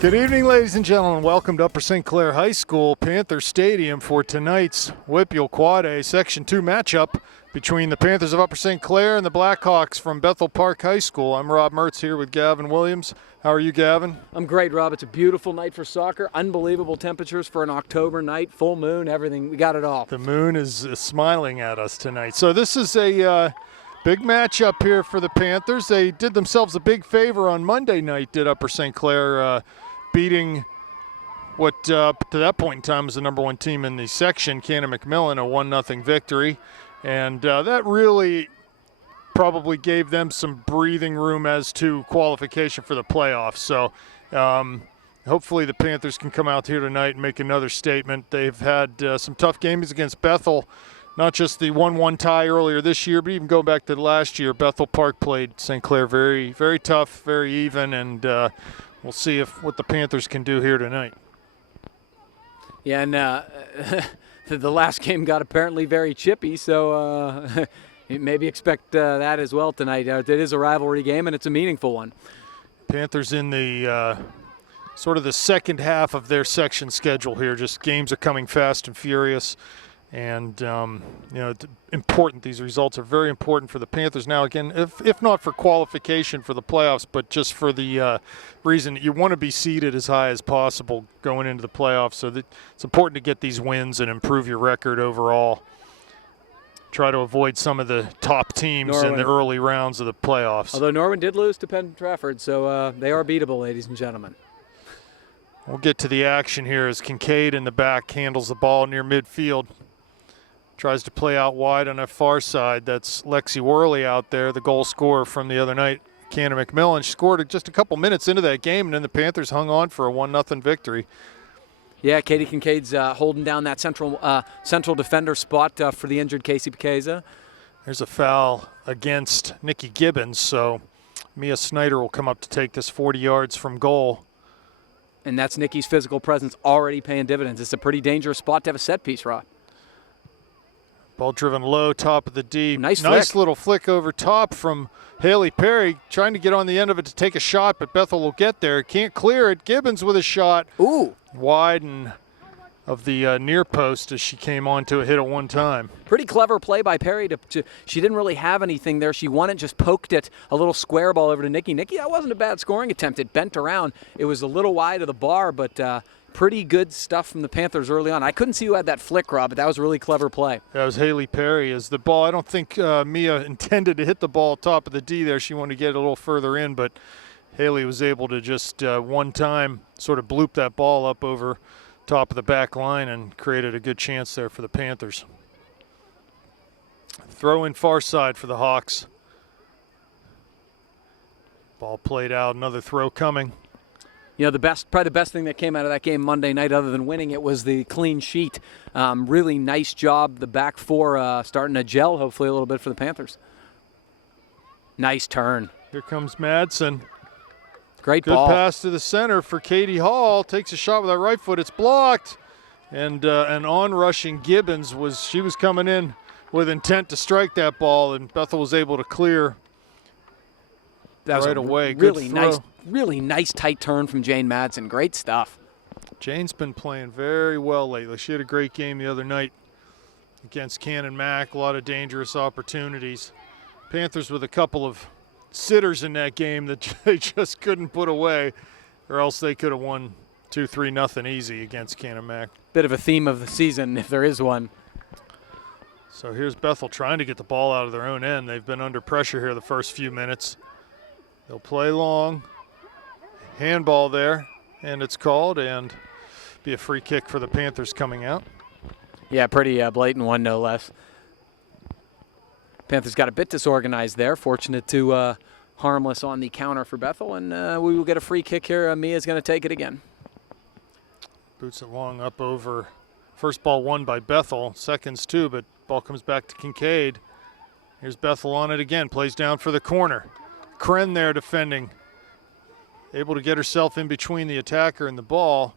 Good evening, ladies and gentlemen. Welcome to Upper St. Clair High School, Panther Stadium, for tonight's WPIAL Quad A Section 2 matchup between the Panthers of Upper St. Clair and the Blackhawks from Bethel Park High School. I'm Rob Mertz here with Gavin Williams. How are you, Gavin? I'm great, Rob. It's a beautiful night for soccer. Unbelievable temperatures for an October night. Full moon, everything. We got it all. The moon is smiling at us tonight. So this is a big matchup here for the Panthers. They did themselves a big favor on Monday night, did Upper St. Clair, beating what to that point in time was the number one team in the section, Cannon McMillan, a 1-0 victory. And that really probably gave them some breathing room as to qualification for the playoffs. So hopefully the Panthers can come out here tonight and make another statement. They've had some tough games against Bethel, not just the 1-1 tie earlier this year, but even going back to last year. Bethel Park played St. Clair very, very tough, very even, and we'll see what the Panthers can do here tonight. Yeah, and the last game got apparently very chippy, so maybe expect that as well tonight. It is a rivalry game, and it's a meaningful one. Panthers in the sort of the second half of their section schedule here. Just games are coming fast and furious. And, it's important. These results are very important for the Panthers now, again, if not for qualification for the playoffs, but just for the reason that you want to be seeded as high as possible going into the playoffs. So that it's important to get these wins and improve your record overall. Try to avoid some of the top teams in the early rounds of the playoffs. Although Norwin did lose to Penn Trafford, so they are beatable, ladies and gentlemen. We'll get to the action here as Kincaid in the back handles the ball near midfield. Tries to play out wide on that far side. That's Lexi Worley out there, the goal scorer from the other night, Cannon McMillan. She scored just a couple minutes into that game, and then the Panthers hung on for a 1-0 victory. Yeah, Katie Kincaid's holding down that central defender spot for the injured Casey Pekeza. There's a foul against Nikki Gibbons, so Mia Snyder will come up to take this 40 yards from goal. And that's Nikki's physical presence already paying dividends. It's a pretty dangerous spot to have a set piece, Rob. Ball driven low, top of the D. Nice little flick over top from Haley Perry, trying to get on the end of it to take a shot, but Bethel will get there. Can't clear it. Gibbons with a shot. Ooh. Wide and of the near post as she came on to a hit at one time. Pretty clever play by Perry. She didn't really have anything there. She won it, just poked it, a little square ball over to Nikki. Nikki, that wasn't a bad scoring attempt. It bent around. It was a little wide of the bar, but pretty good stuff from the Panthers early on. I couldn't see who had that flick, Rob, but that was a really clever play. That was Haley Perry. As the ball, I don't think Mia intended to hit the ball top of the D there. She wanted to get it a little further in, but Haley was able to just one time sort of bloop that ball up over top of the back line and created a good chance there for the Panthers. Throw in far side for the Hawks. Ball played out, another throw coming. You know, probably the best thing that came out of that game Monday night, other than winning it, was the clean sheet. Really nice job. The back four starting to gel, hopefully, a little bit for the Panthers. Nice turn. Here comes Madsen. Great Good ball. Good pass to the center for Katie Hall. Takes a shot with that right foot. It's blocked. And an on-rushing Gibbons was coming in with intent to strike that ball, and Bethel was able to clear that right away. Really nice tight turn from Jane Madsen. Great stuff. Jane's been playing very well lately. She had a great game the other night against Cannon Mac. A lot of dangerous opportunities. Panthers with a couple of sitters in that game that they just couldn't put away, or else they could have won 2-3-0 easy against Cannon Mac. Bit of a theme of the season, if there is one. So here's Bethel trying to get the ball out of their own end. They've been under pressure here the first few minutes. They'll play long. Handball there, and it's called, and be a free kick for the Panthers coming out. Yeah, pretty blatant one, no less. Panthers got a bit disorganized there. Fortunate to harmless on the counter for Bethel, and we will get a free kick here. Mia's going to take it again. Boots it long up over. First ball won by Bethel, seconds too, but ball comes back to Kincaid. Here's Bethel on it again, plays down for the corner. Kren there defending. Able to get herself in between the attacker and the ball.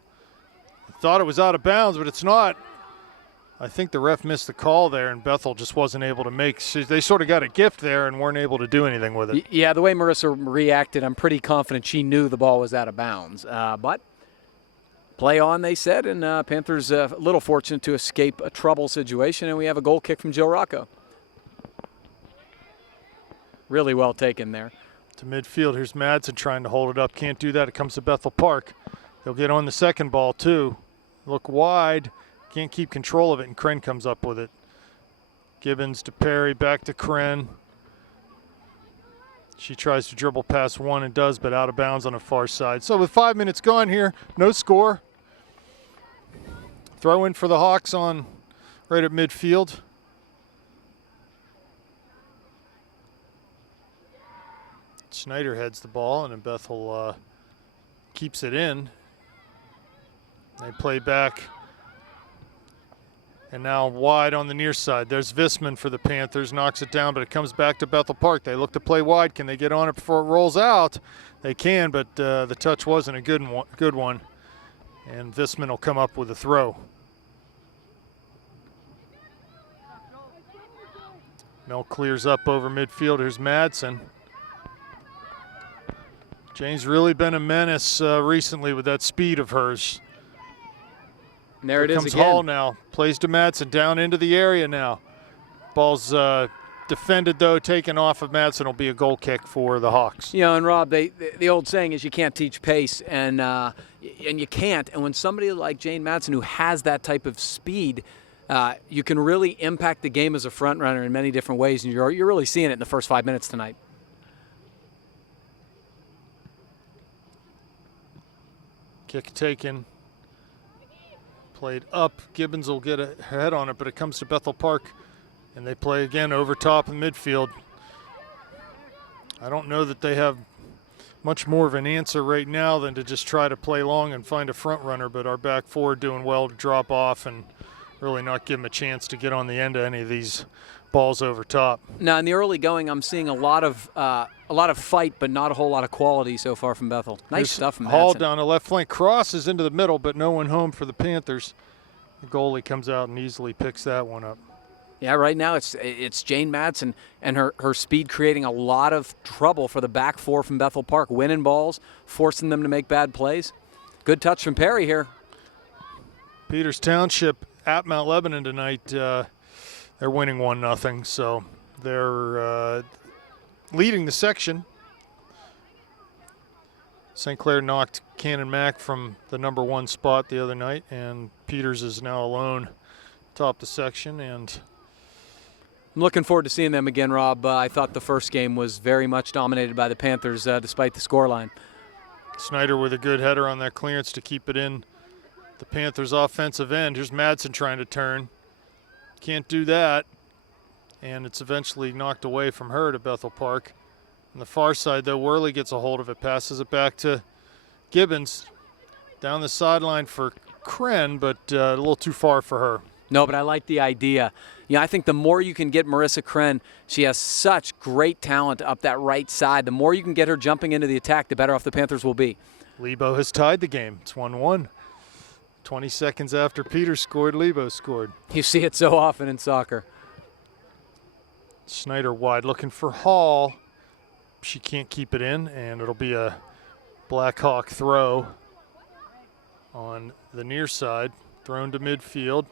Thought it was out of bounds, but it's not. I think the ref missed the call there, and Bethel just wasn't able to make. They sort of got a gift there and weren't able to do anything with it. Yeah, the way Marissa reacted, I'm pretty confident she knew the ball was out of bounds. But play on, they said, and Panthers a little fortunate to escape a trouble situation, and we have a goal kick from Joe Rocco. Really well taken there. To midfield, here's Madsen trying to hold it up. Can't do that. It comes to Bethel Park. They'll get on the second ball, too. Look wide. Can't keep control of it, and Kren comes up with it. Gibbons to Perry, back to Kren. She tries to dribble past one and does, but out of bounds on the far side. So with 5 minutes gone here, no score. Throw in for the Hawks on right at midfield. Snyder heads the ball, and then Bethel keeps it in. They play back. And now wide on the near side. There's Visman for the Panthers, knocks it down, but it comes back to Bethel Park. They look to play wide. Can they get on it before it rolls out? They can, but the touch wasn't a good one. And Visman will come up with a throw. Mel clears up over midfield. Here's Madsen. Jane's really been a menace recently with that speed of hers. And there it is comes again. Hall now, plays to Madsen, down into the area now. Ball's defended though, taken off of Madsen. Will be a goal kick for the Hawks. You know, and Rob, the old saying is you can't teach pace, and you can't. And when somebody like Jane Madsen, who has that type of speed, you can really impact the game as a front runner in many different ways, and you're really seeing it in the first 5 minutes tonight. Kick taken. Played up. Gibbons will get a head on it, but it comes to Bethel Park, and they play again over top in midfield. I don't know that they have much more of an answer right now than to just try to play long and find a front runner, but our back four doing well to drop off and really not give them a chance to get on the end of any of these balls over top. Now, in the early going, I'm seeing a lot of fight, but not a whole lot of quality so far from Bethel. Nice stuff from Hall Madsen. down the left flank, crosses into the middle, but no one home for the Panthers. The goalie comes out and easily picks that one up. Yeah, right now it's Jane Madsen and her speed creating a lot of trouble for the back four from Bethel Park, winning balls, forcing them to make bad plays. Good touch from Perry here. Peters Township at Mount Lebanon tonight. They're winning 1-0, so they're leading the section. St. Clair knocked Cannon Mac from the number 1 spot the other night, and Peters is now alone atop the section. And I'm looking forward to seeing them again, Rob. I thought the first game was very much dominated by the Panthers, despite the scoreline. Snyder with a good header on that clearance to keep it in the Panthers' offensive end. Here's Madsen trying to turn. Can't do that. And it's eventually knocked away from her to Bethel Park. On the far side, though, Worley gets a hold of it, passes it back to Gibbons. Down the sideline for Kren, but a little too far for her. No, but I like the idea. You know, I think the more you can get Marissa Kren, she has such great talent up that right side. The more you can get her jumping into the attack, the better off the Panthers will be. Lebo has tied the game. It's 1-1. 20 seconds after Peters scored, Lebo scored. You see it so often in soccer. Snyder wide looking for Hall. She can't keep it in, and it'll be a Blackhawk throw on the near side. Thrown to midfield.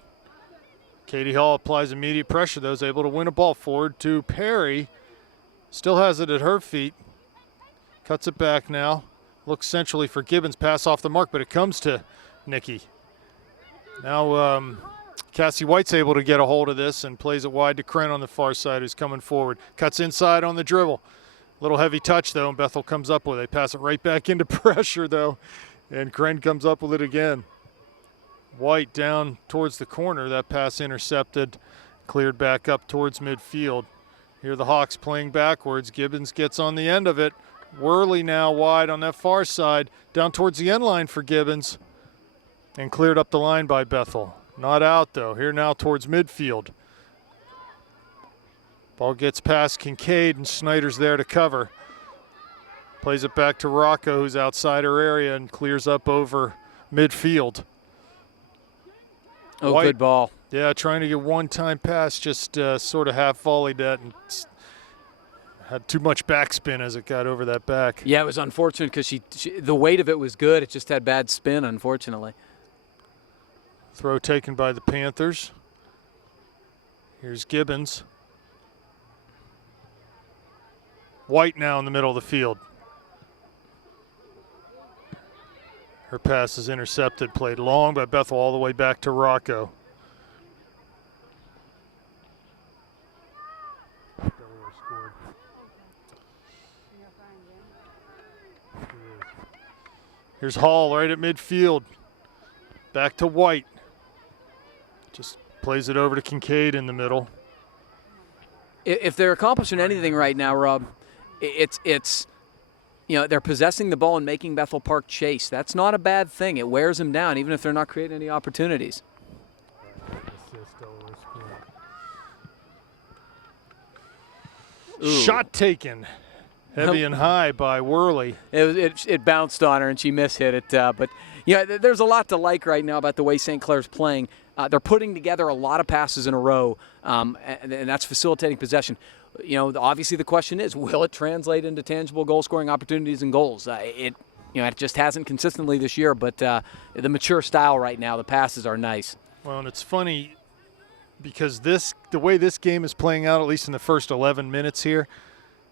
Katie Hall applies immediate pressure, though, is able to win a ball forward to Perry. Still has it at her feet. Cuts it back now. Looks centrally for Gibbons. Pass off the mark, but it comes to Nikki. Now Cassie White's able to get a hold of this and plays it wide to Kren on the far side, who's coming forward. Cuts inside on the dribble. Little heavy touch, though, and Bethel comes up with it. They pass it right back into pressure, though, and Kren comes up with it again. White down towards the corner. That pass intercepted, cleared back up towards midfield. Here the Hawks playing backwards. Gibbons gets on the end of it. Worley now wide on that far side. Down towards the end line for Gibbons. And cleared up the line by Bethel. Not out, though. Here now towards midfield. Ball gets past Kincaid, and Snyder's there to cover. Plays it back to Rocco, who's outside her area, and clears up over midfield. Oh, White, good ball. yeah, trying to get one-time pass, just sort of half volleyed that and had too much backspin as it got over that back. Yeah, it was unfortunate because the weight of it was good. It just had bad spin, unfortunately. Throw taken by the Panthers. Here's Gibbons. White now in the middle of the field. Her pass is intercepted, played long by Bethel all the way back to Rocco. Here's Hall right at midfield. Back to White. Just plays it over to Kincaid in the middle. If they're accomplishing anything right now, Rob, it's they're possessing the ball and making Bethel Park chase. That's not a bad thing. It wears them down, even if they're not creating any opportunities. Ooh. Shot taken. Heavy and high by Worley. It bounced on her and she mishit it. But yeah, there's a lot to like right now about the way St. Clair's playing. They're putting together a lot of passes in a row, and that's facilitating possession. Obviously the question is, will it translate into tangible goal-scoring opportunities and goals? It just hasn't consistently this year, but the mature style right now, the passes are nice. Well, and it's funny because the way this game is playing out, at least in the first 11 minutes here,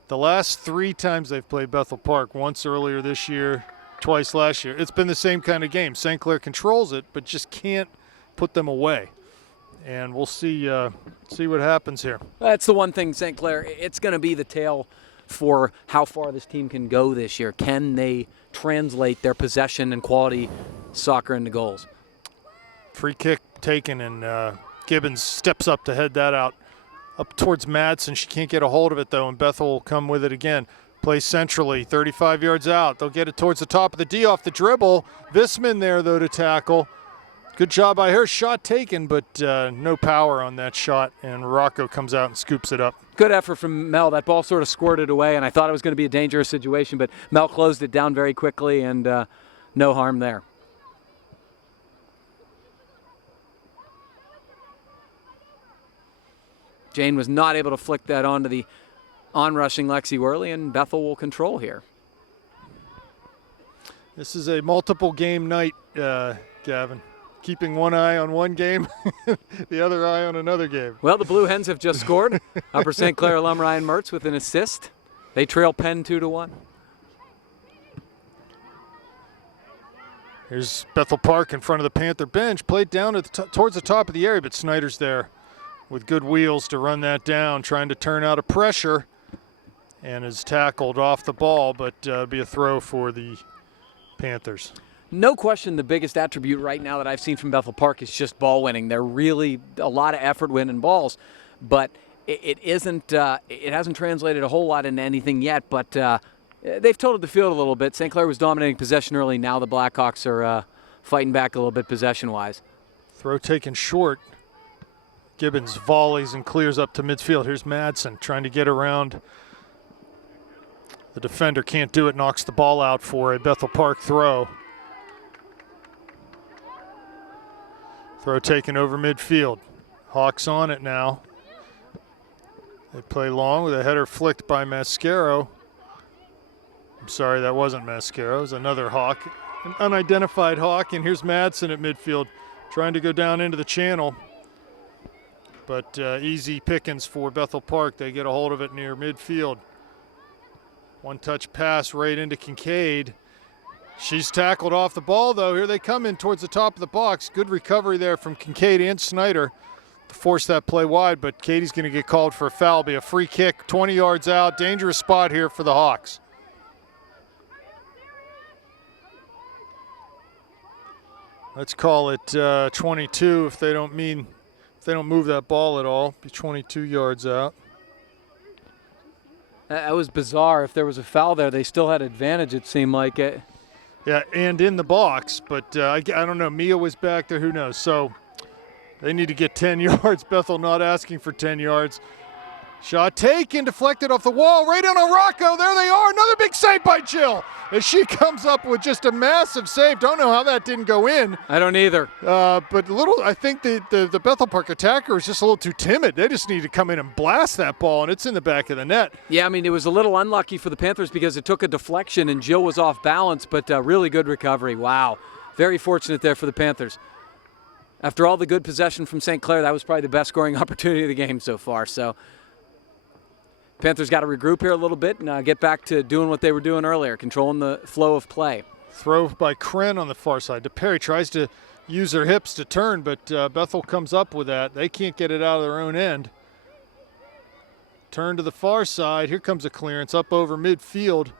the last 3 times they've played Bethel Park, once earlier this year, twice last year, it's been the same kind of game. St. Clair controls it, but just can't put them away. And we'll see what happens here. That's the one thing, St. Clair, it's going to be the tale for how far this team can go this year. Can they translate their possession and quality soccer into goals? Free kick taken, and Gibbons steps up to head that out. Up towards Madsen. She can't get a hold of it, though, and Bethel will come with it again. Plays centrally, 35 yards out. They'll get it towards the top of the D off the dribble. Visman there, though, to tackle. Good job by her. Shot taken, but no power on that shot, and Rocco comes out and scoops it up. Good effort from Mel. That ball sort of squirted away, and I thought it was going to be a dangerous situation, but Mel closed it down very quickly, and no harm there. Jane was not able to flick that onto the onrushing Lexi Worley, and Bethel will control here. This is a multiple game night, Gavin. Keeping one eye on one game, the other eye on another game. Well, the Blue Hens have just scored. Upper St. Clair alum Ryan Mertz with an assist. They trail Penn 2-1. Here's Bethel Park in front of the Panther bench. Played down towards the top of the area, but Snyder's there with good wheels to run that down, trying to turn out a pressure, and is tackled off the ball, but be a throw for the Panthers. No question the biggest attribute right now that I've seen from Bethel Park is just ball winning. They're really a lot of effort winning balls, but it hasn't translated a whole lot into anything yet, but they've tilted the field a little bit. St. Clair was dominating possession early. Now the Blackhawks are fighting back a little bit possession-wise. Throw taken short. Gibbons volleys and clears up to midfield. Here's Madsen trying to get around. The defender can't do it, knocks the ball out for a Bethel Park throw. Throw taken over midfield. Hawks on it now. They play long with a header flicked by Mascaro. I'm sorry, that wasn't Mascaro. It was another Hawk, an unidentified Hawk. And here's Madsen at midfield trying to go down into the channel. But easy pickings for Bethel Park. They get a hold of it near midfield. One-touch pass right into Kincaid. She's tackled off the ball, though. Here they come in towards the top of the box. Good recovery there from Kincaid and Snyder to force that play wide, but Katie's going to get called for a foul. Be a free kick, 20 yards out. Dangerous spot here for the Hawks. Let's call it 22 if they don't move that ball at all. Be 22 yards out. That was bizarre. If there was a foul there, they still had advantage, it seemed like it. Yeah, and in the box, but I don't know. Mia was back there. Who knows? So they need to get 10 yards. Bethel not asking for 10 yards. Shot taken, deflected off the wall, right on a Rocco. There they are. Another big save by Jill as she comes up with just a massive save. Don't know how that didn't go in. I don't either. But I think the Bethel Park attacker is just a little too timid. They just need to come in and blast that ball, and it's in the back of the net. Yeah, I mean, it was a little unlucky for the Panthers because it took a deflection and Jill was off balance, but really good recovery. Wow. Very fortunate there for the Panthers. After all the good possession from St. Clair, that was probably the best scoring opportunity of the game so far. So Panthers got to regroup here a little bit and get back to doing what they were doing earlier, controlling the flow of play. Throw by Kren on the far side. DePerry tries to use their hips to turn, but Bethel comes up with that. They can't get it out of their own end. Turn to the far side. Here comes a clearance up over midfield,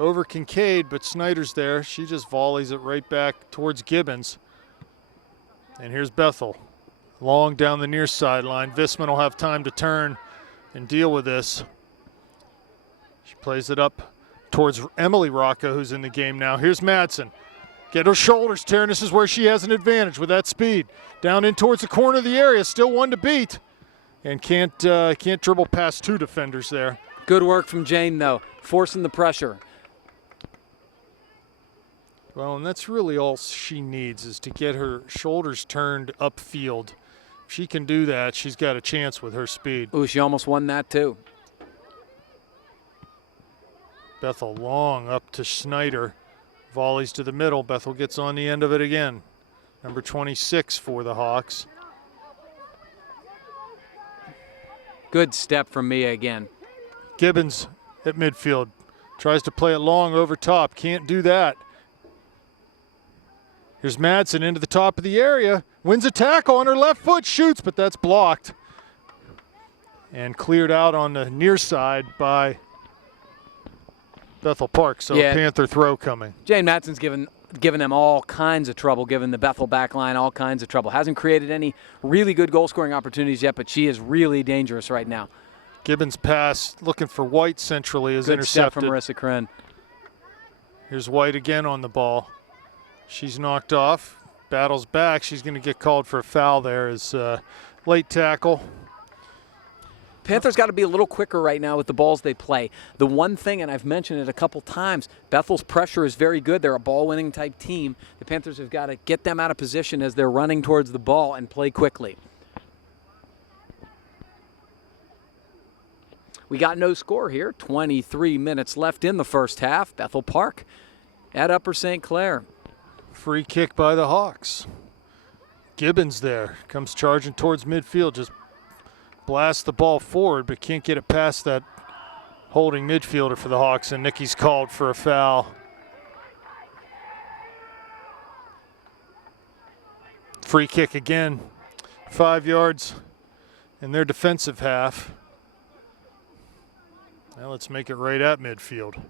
over Kincaid, but Snyder's there. She just volleys it right back towards Gibbons. And here's Bethel. Long down the near sideline. Visman will have time to turn and deal with this. She plays it up towards Emily Rocco, who's in the game now. Here's Madsen. Get her shoulders, Taryn. This is where she has an advantage with that speed. Down in towards the corner of the area. Still one to beat. And can't dribble past two defenders there. Good work from Jane, though, forcing the pressure. Well, and that's really all she needs is to get her shoulders turned upfield. If she can do that, she's got a chance with her speed. Ooh, she almost won that, too. Bethel long up to Snyder. Volleys to the middle. Bethel gets on the end of it again. Number 26 for the Hawks. Good step from Mia again. Gibbons at midfield. Tries to play it long over top. Can't do that. Here's Madsen into the top of the area. Wins a tackle on her left foot. Shoots, but that's blocked. And cleared out on the near side by Bethel Park. So yeah. Panther throw coming. Jane Madsen's given them all kinds of trouble, giving the Bethel back line all kinds of trouble. Hasn't created any really good goal-scoring opportunities yet, but she is really dangerous right now. Gibbons' pass, looking for White centrally, is good step intercepted. from Marissa Kren. Here's White again on the ball. She's knocked off, battles back. She's going to get called for a foul there as late tackle. Panthers got to be a little quicker right now with the balls they play. The one thing, and I've mentioned it a couple times, Bethel's pressure is very good. They're a ball-winning type team. The Panthers have got to get them out of position as they're running towards the ball and play quickly. We got no score here. 23 minutes left in the first half. Bethel Park at Upper St. Clair. Free kick by the Hawks. Gibbons there. Comes charging towards midfield. Just blasts the ball forward, but can't get it past that holding midfielder for the Hawks, and Nikki's called for a foul. Free kick again. 5 yards in their defensive half. Now let's make it right at midfield.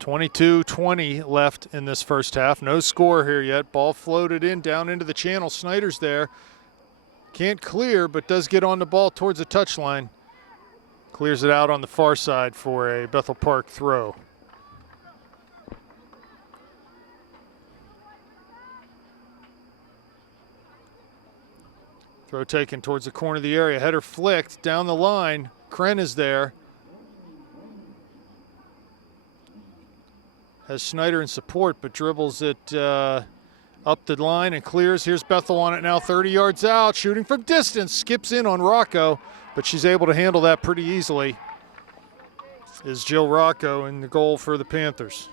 .22-20 left in this first half. No score here yet. Ball floated in down into the channel. Snyder's there. Can't clear, but does get on the ball towards the touchline. Clears it out on the far side for a Bethel Park throw. Throw taken towards the corner of the area. Header flicked down the line. Kren is there. Has Snyder in support, but dribbles it up the line and clears. Here's Bethel on it now, 30 yards out, shooting from distance. Skips in on Rocco, but she's able to handle that pretty easily. Is Jill Rocco in the goal for the Panthers.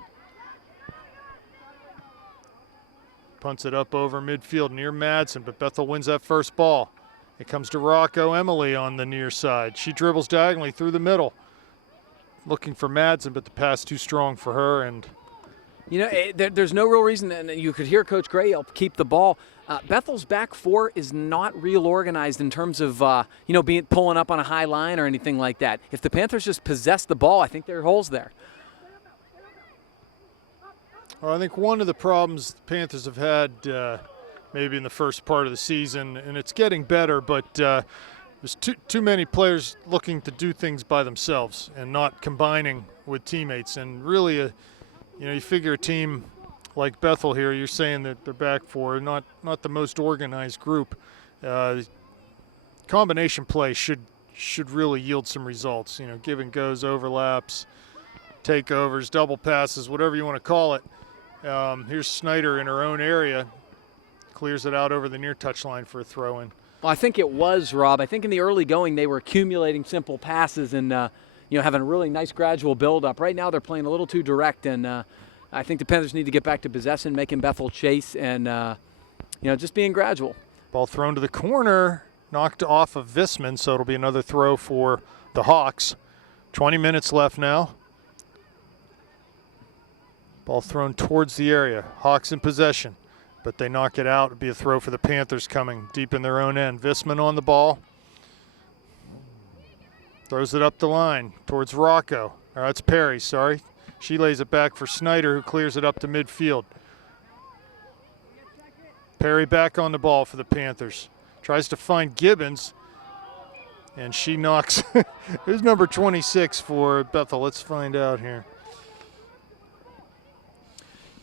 Punts it up over midfield near Madsen, but Bethel wins that first ball. It comes to Rocco. Emily on the near side. She dribbles diagonally through the middle. Looking for Madsen, but the pass too strong for her, and you know, there's no real reason, and you could hear Coach Gray yell, keep the ball. Bethel's back four is not real organized in terms of, pulling up on a high line or anything like that. If the Panthers just possess the ball, I think there are holes there. Well, I think one of the problems the Panthers have had maybe in the first part of the season, and it's getting better, but there's too many players looking to do things by themselves and not combining with teammates. And really, you figure a team like Bethel here, you're saying that they're back four, not the most organized group. combination play should really yield some results. You know, give and goes, overlaps, takeovers, double passes, whatever you want to call it. Here's Snyder in her own area, clears it out over the near touchline for a throw-in. Well, I think it was, Rob. I think in the early going they were accumulating simple passes and having a really nice gradual build-up. Right now they're playing a little too direct, and I think the Panthers need to get back to possession, making Bethel chase, and just being gradual. Ball thrown to the corner, knocked off of Visman, so it'll be another throw for the Hawks. 20 minutes left now. Ball thrown towards the area. Hawks in possession, but they knock it out. It'll be a throw for the Panthers coming deep in their own end. Visman on the ball. Throws it up the line towards Rocco. That's Perry, sorry. She lays it back for Snyder, who clears it up to midfield. Perry back on the ball for the Panthers. Tries to find Gibbons, and she knocks. Here's number 26 for Bethel. Let's find out here.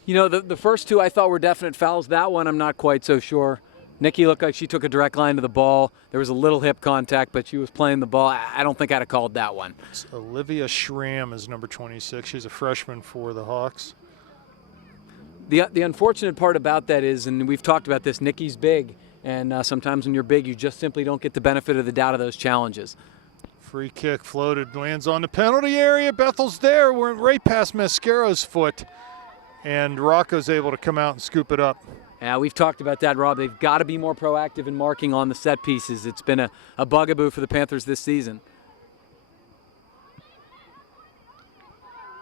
The first two I thought were definite fouls. That one I'm not quite so sure. Nikki looked like she took a direct line to the ball. There was a little hip contact, but she was playing the ball. I don't think I'd have called that one. It's Olivia Schramm is number 26. She's a freshman for the Hawks. The unfortunate part about that is, and we've talked about this, Nikki's big, and sometimes when you're big, you just simply don't get the benefit of the doubt of those challenges. Free kick floated, lands on the penalty area. Bethel's there. We're right past Mascaro's foot, and Rocco's able to come out and scoop it up. Yeah, we've talked about that, Rob. They've got to be more proactive in marking on the set pieces. It's been a bugaboo for the Panthers this season.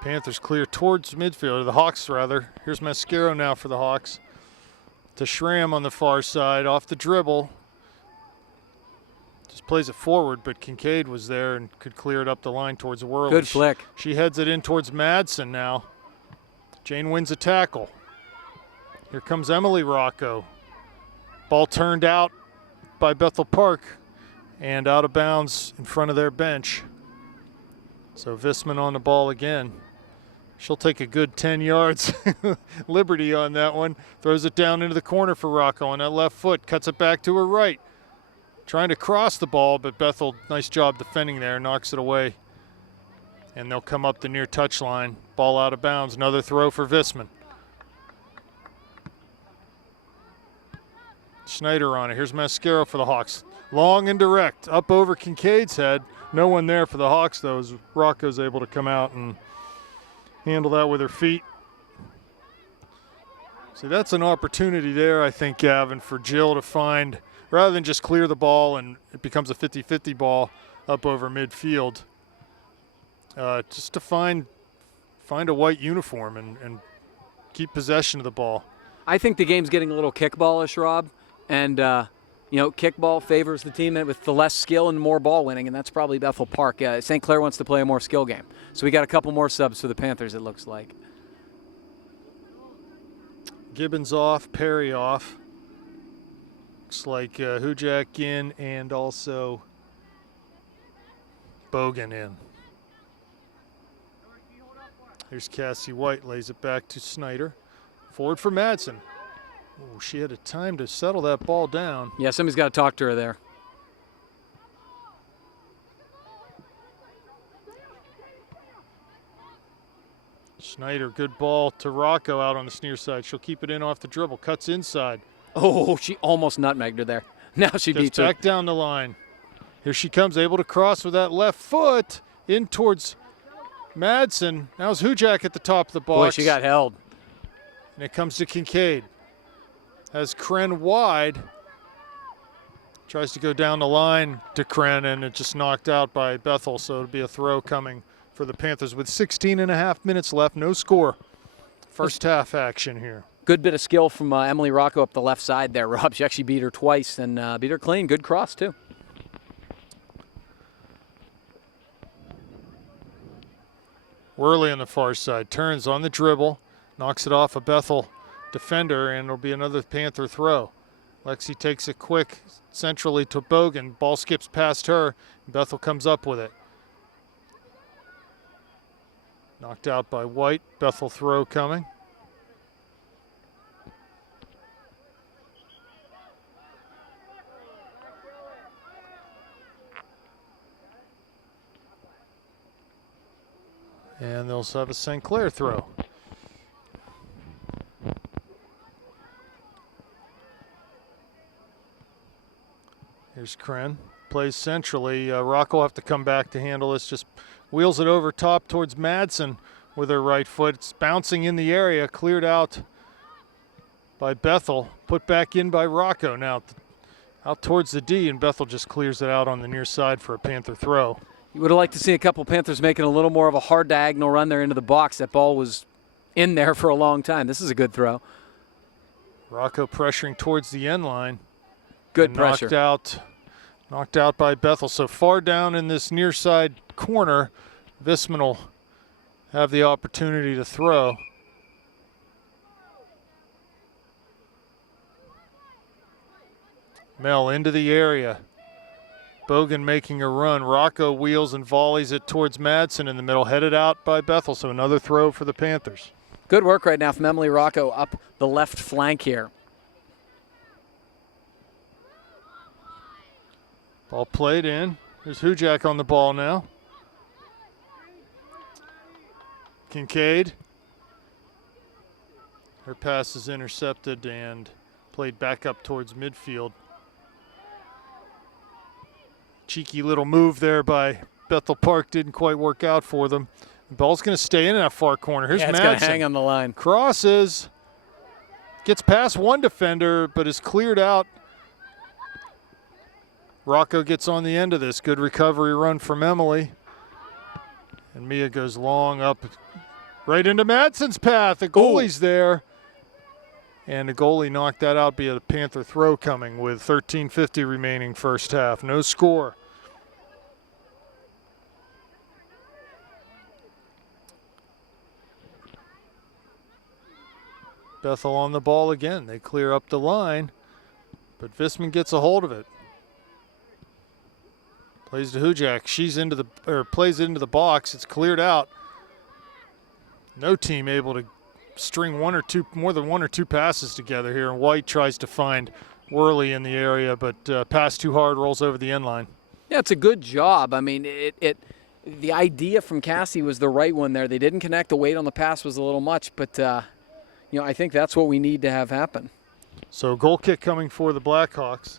Panthers clear towards midfield, or the Hawks rather. Here's Mascaro now for the Hawks. To Schramm on the far side, off the dribble. Just plays it forward, but Kincaid was there and could clear it up the line towards Worley. Good flick. She heads it in towards Madsen now. Jane wins a tackle. Here comes Emily Rocco. Ball turned out by Bethel Park and out of bounds in front of their bench. So Visman on the ball again. She'll take a good 10 yards. Liberty on that one. Throws it down into the corner for Rocco on that left foot. Cuts it back to her right. Trying to cross the ball, but Bethel, nice job defending there, knocks it away. And they'll come up the near touchline. Ball out of bounds. Another throw for Visman. Schneider on it. Here's Mascaro for the Hawks. Long and direct. Up over Kincaid's head. No one there for the Hawks, though, as Rocco's able to come out and handle that with her feet. See, that's an opportunity there, I think, Gavin, for Jill to find, rather than just clear the ball and it becomes a 50-50 ball up over midfield, just to find a white uniform and keep possession of the ball. I think the game's getting a little kickballish, Rob, and kickball favors the team with the less skill and more ball winning, and that's probably Bethel Park. St. Clair wants to play a more skill game. So we got a couple more subs for the Panthers, it looks like. Gibbons off, Perry off. Looks like Hujak in and also Bogan in. Here's Cassie White, lays it back to Snyder. Forward for Madsen. Oh, she had a time to settle that ball down. Yeah, somebody's got to talk to her there. Snyder, good ball to Rocco out on the near side. She'll keep it in off the dribble. Cuts inside. Oh, she almost nutmegged her there. Now she beats her. Back down the line. Here she comes, able to cross with that left foot in towards Madsen. Now it's Hujak at the top of the box. Boy, she got held. And it comes to Kincaid. Has Kren wide. Tries to go down the line to Kren, and it just knocked out by Bethel, so it'll be a throw coming for the Panthers with 16.5 minutes left. No score. First half action here. Good bit of skill from Emily Rocco up the left side there, Rob. She actually beat her twice and beat her clean. Good cross, too. Worley on the far side. Turns on the dribble. Knocks it off a Bethel defender, and it'll be another Panther throw. Lexi takes it quick centrally to Bogan. Ball skips past her. Bethel comes up with it. Knocked out by White. Bethel throw coming. And they'll have a St. Clair throw. Here's Kren. Plays centrally. Rocco will have to come back to handle this. Just wheels it over top towards Madsen with her right foot. It's bouncing in the area. Cleared out by Bethel. Put back in by Rocco. Now out towards the D, and Bethel just clears it out on the near side for a Panther throw. You would have liked to see a couple Panthers making a little more of a hard diagonal run there into the box. That ball was in there for a long time. This is a good throw. Rocco pressuring towards the end line. Good pressure. Knocked out by Bethel. So far down in this near side corner, Visman will have the opportunity to throw. Mel into the area. Bogan making a run. Rocco wheels and volleys it towards Madsen in the middle, headed out by Bethel. So another throw for the Panthers. Good work right now from Emily Rocco up the left flank here. Ball played in. There's Hujak on the ball now. Kincaid. Her pass is intercepted and played back up towards midfield. Cheeky little move there by Bethel Park. Didn't quite work out for them. The ball's going to stay in that far corner. Here's It's Madsen. going to hang on the line. Crosses. Gets past one defender, but is cleared out. Rocco gets on the end of this. Good recovery run from Emily. And Mia goes long up right into Madsen's path. The goalie's there. And the goalie knocked that out, be a Panther throw coming with 13:50 remaining first half. No score. Bethel on the ball again. They clear up the line, but Visman gets a hold of it. Plays to Hujak. Plays it into the box. It's cleared out. No team able to string more than one or two passes together here. And White tries to find Worley in the area, but pass too hard, rolls over the end line. Yeah, it's a good job. I mean, the idea from Cassie was the right one there. They didn't connect. The weight on the pass was a little much, but I think that's what we need to have happen. So goal kick coming for the Blackhawks.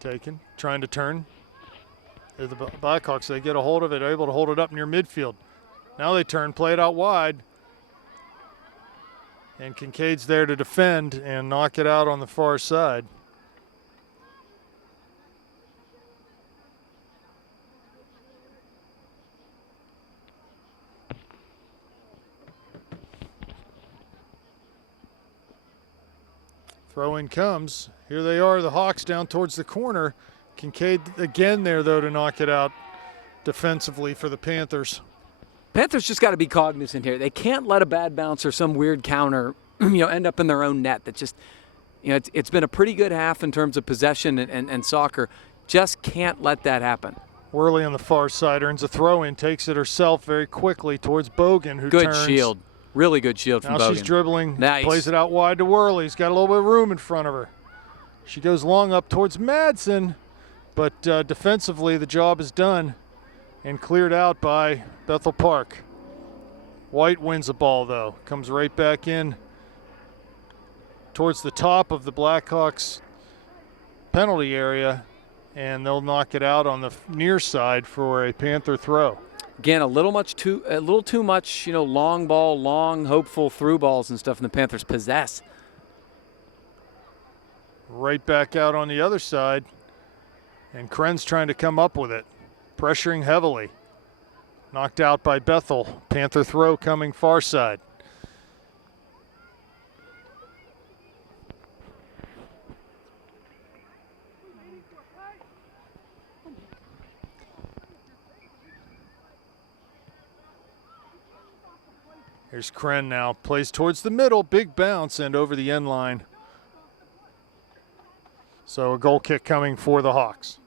Taken, trying to turn. The Blackhawks, they get a hold of it, are able to hold it up near midfield. Now they turn, play it out wide. And Kincaid's there to defend and knock it out on the far side. Throw in comes. Here they are, the Hawks down towards the corner. Kincaid again there, though, to knock it out defensively for the Panthers. Panthers just got to be cognizant here. They can't let a bad bounce or some weird counter, end up in their own net. That just, it's been a pretty good half in terms of possession and soccer. Just can't let that happen. Worley on the far side earns a throw in, takes it herself very quickly towards Bogan, who turns. Good shield. Really good shield from Bogan. Now she's dribbling, nice. Plays it out wide to Worley. He's got a little bit of room in front of her. She goes long up towards Madsen, but defensively the job is done and cleared out by Bethel Park. White wins the ball, though. Comes right back in towards the top of the Blackhawks penalty area, and they'll knock it out on the near side for a Panther throw. Again, a little too much, long ball, long, hopeful through balls and stuff, and the Panthers possess. Right back out on the other side, and Kren's trying to come up with it, pressuring heavily. Knocked out by Bethel. Panther throw coming far side. Here's Kren now, plays towards the middle, big bounce and over the end line. So a goal kick coming for the Hawks.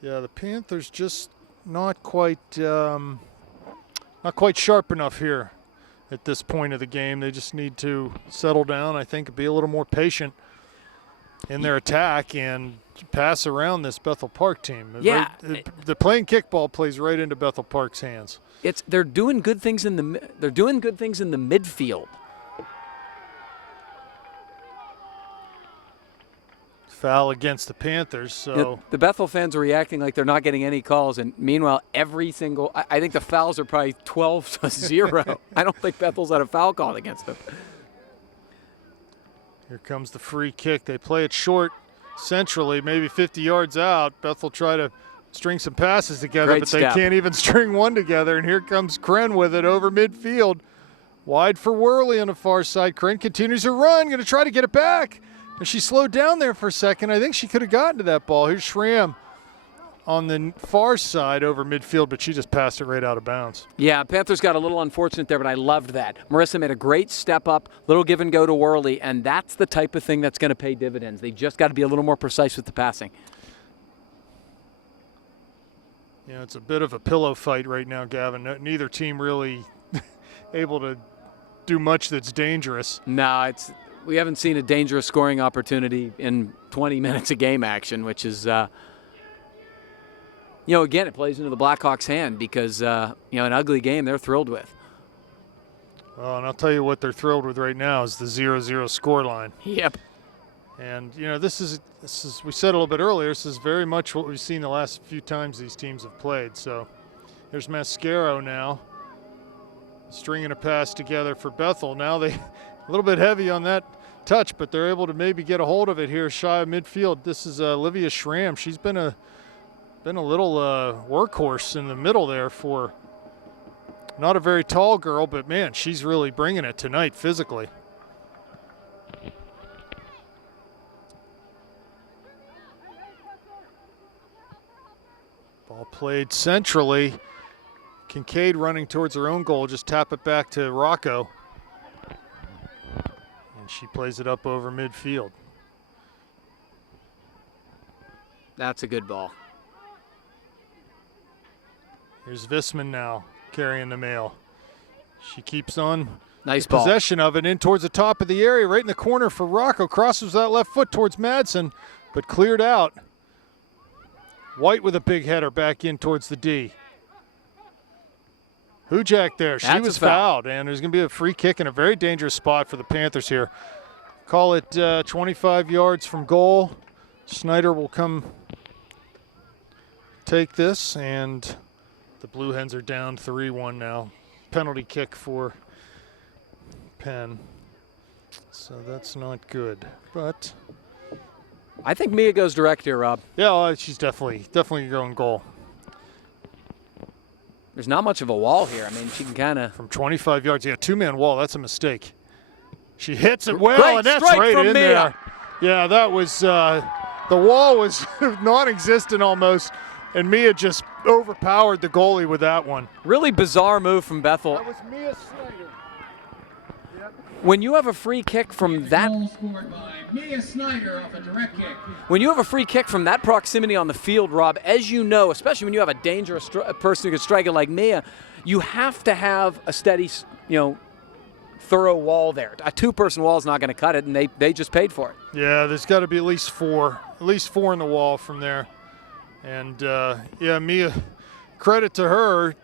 Yeah, the Panthers just not quite sharp enough here. at this point of the game. They just need to settle down, I think, be a little more patient in their attack and pass around this Bethel Park team. Yeah. The playing kickball plays right into Bethel Park's hands. They're doing good things in the midfield. Foul against the Panthers. So the Bethel fans are reacting like they're not getting any calls, and meanwhile, I think the fouls are probably 12-0. I don't think Bethel's had a foul called against them. Here comes the free kick. They play it short centrally, maybe 50 yards out. Bethel try to string some passes together, Great but step. they can't even string one together. And here comes Kren with it over midfield. Wide for Worley on the far side. Kren continues her run, going to try to get it back. And she slowed down there for a second. I think she could have gotten to that ball. Here's Schramm on the far side over midfield, but she just passed it right out of bounds. Yeah, Panthers got a little unfortunate there, but I loved that. Marissa made a great step up, little give and go to Worley, and that's the type of thing that's going to pay dividends. They just got to be a little more precise with the passing. Yeah, it's a bit of a pillow fight right now, Gavin. Neither team really able to do much that's dangerous. No, we haven't seen a dangerous scoring opportunity in 20 minutes of game action, which is, again, it plays into the Blackhawks' hand because, an ugly game they're thrilled with. Well, and I'll tell you what they're thrilled with right now is the 0-0 scoreline. Yep. And, this is we said a little bit earlier, this is very much what we've seen the last few times these teams have played. So there's Mascaro now stringing a pass together for Bethel. Now they a little bit heavy on that touch, but they're able to maybe get a hold of it here shy of midfield. This is Olivia Schramm. She's been a little workhorse in the middle there for not a very tall girl, but, man, she's really bringing it tonight physically. Ball played centrally. Kincaid running towards her own goal. Just tap it back to Rocco. And she plays it up over midfield. That's a good ball. Here's Visman now carrying the mail. She keeps on Nice ball. possession of it in towards the top of the area, right in the corner for Rocco. Crosses that left foot towards Madsen, but cleared out. White with a big header back in towards the D. Hujak there. She was fouled, and there's going to be a free kick in a very dangerous spot for the Panthers here. Call it 25 yards from goal. Snyder will come take this, and the Blue Hens are down 3-1 now. Penalty kick for Penn. So that's not good, but I think Mia goes direct here, Rob. yeah, she's definitely going goal. There's not much of a wall here. I mean, she can kind of. From 25 yards, yeah, two-man wall, that's a mistake. She hits it well, Great and that's strike right from in Mia. there. Yeah, that was, the wall was non-existent almost, and Mia just overpowered the goalie with that one. Really bizarre move from Bethel. That was Mia Snyder. When you have a free kick from that. Goal scored by Mia Snyder off a direct kick. When you have a free kick from that proximity on the field, Rob, as you know, especially when you have a dangerous person who can strike it like Mia, you have to have a steady, thorough wall there. A two-person wall is not going to cut it, and they just paid for it. Yeah, there's got to be at least four in the wall from there. And, Mia, credit to her.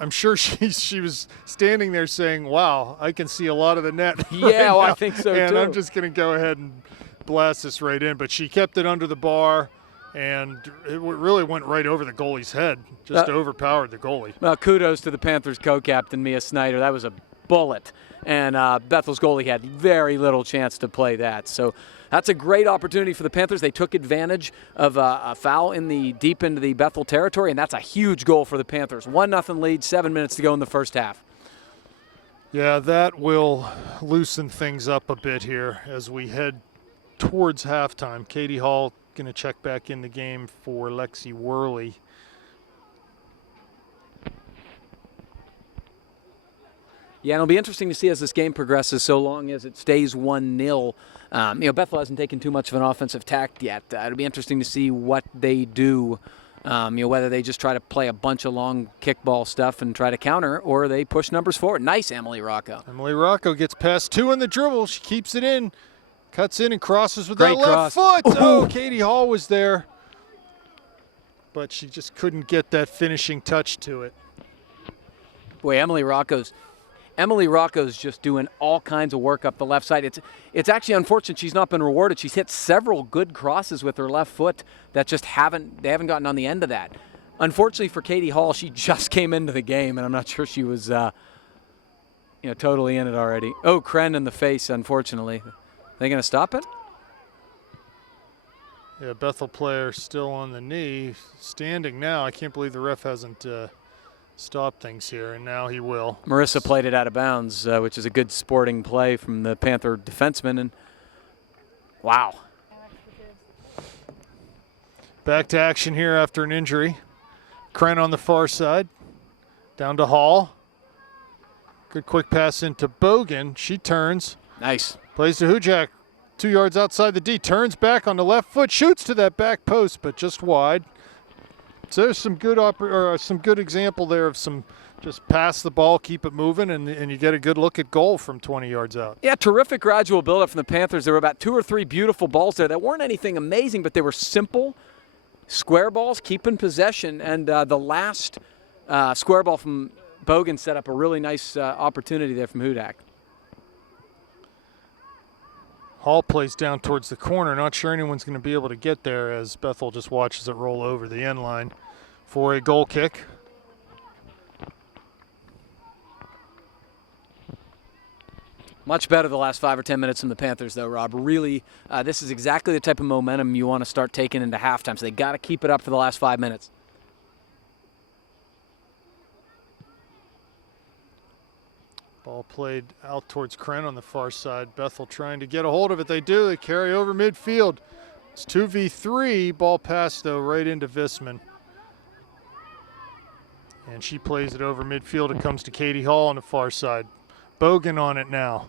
I'm sure she was standing there saying, wow, I can see a lot of the net. Yeah, well, now, I think so, and too. I'm just going to go ahead and blast this right in. But she kept it under the bar, and it really went right over the goalie's head, just overpowered the goalie. Well, kudos to the Panthers co-captain, Mia Snyder. That was a bullet. And Bethel's goalie had very little chance to play that. So that's a great opportunity for the Panthers. They took advantage of a foul in the deep into the Bethel territory, and that's a huge goal for the Panthers. 1-0 lead, 7 minutes to go in the first half. Yeah, that will loosen things up a bit here as we head towards halftime. Katie Hall going to check back in the game for Lexi Worley. Yeah, and it'll be interesting to see as this game progresses, so long as it stays 1-0. Bethel hasn't taken too much of an offensive tact yet. It'll be interesting to see what they do Whether they just try to play a bunch of long kickball stuff and try to counter, or they push numbers forward. Nice, Emily Rocco. Emily Rocco gets past 2 in the dribble. She keeps it in, cuts in and crosses with Great that left cross. foot. Oh, Katie Hall was there, but she just couldn't get that finishing touch to it. Boy, Emily Rocco's just doing all kinds of work up the left side. It's actually unfortunate she's not been rewarded. She's hit several good crosses with her left foot that just haven't gotten on the end of that. Unfortunately for Katie Hall, she just came into the game, and I'm not sure she was totally in it already. Oh, Kren in the face, unfortunately. Are they going to stop it? Yeah, Bethel player still on the knee, standing now. I can't believe the ref hasn't stop things here, and now he will. Marissa played it out of bounds, which is a good sporting play from the Panther defenseman. And wow. Back to action here after an injury. Kren on the far side. Down to Hall. Good quick pass into Bogan. She turns. Nice. Plays to Hujak. 2 yards outside the D. Turns back on the left foot. Shoots to that back post, but just wide. So there's some good some good example there of some just pass the ball, keep it moving, and you get a good look at goal from 20 yards out. Yeah, terrific gradual buildup from the Panthers. There were about 2 or 3 beautiful balls there that weren't anything amazing, but they were simple square balls, keeping possession, and the last square ball from Bogan set up a really nice opportunity there from Hudak. Hall plays down towards the corner. Not sure anyone's going to be able to get there as Bethel just watches it roll over the end line for a goal kick. Much better the last 5 or 10 minutes from the Panthers, though, Rob. Really, this is exactly the type of momentum you want to start taking into halftime, so they got to keep it up for the last 5 minutes. Ball played out towards Kren on the far side. Bethel trying to get a hold of it. They do. They carry over midfield. It's 2v3. Ball pass, though, right into Visman. And she plays it over midfield. It comes to Katie Hall on the far side. Bogan on it now.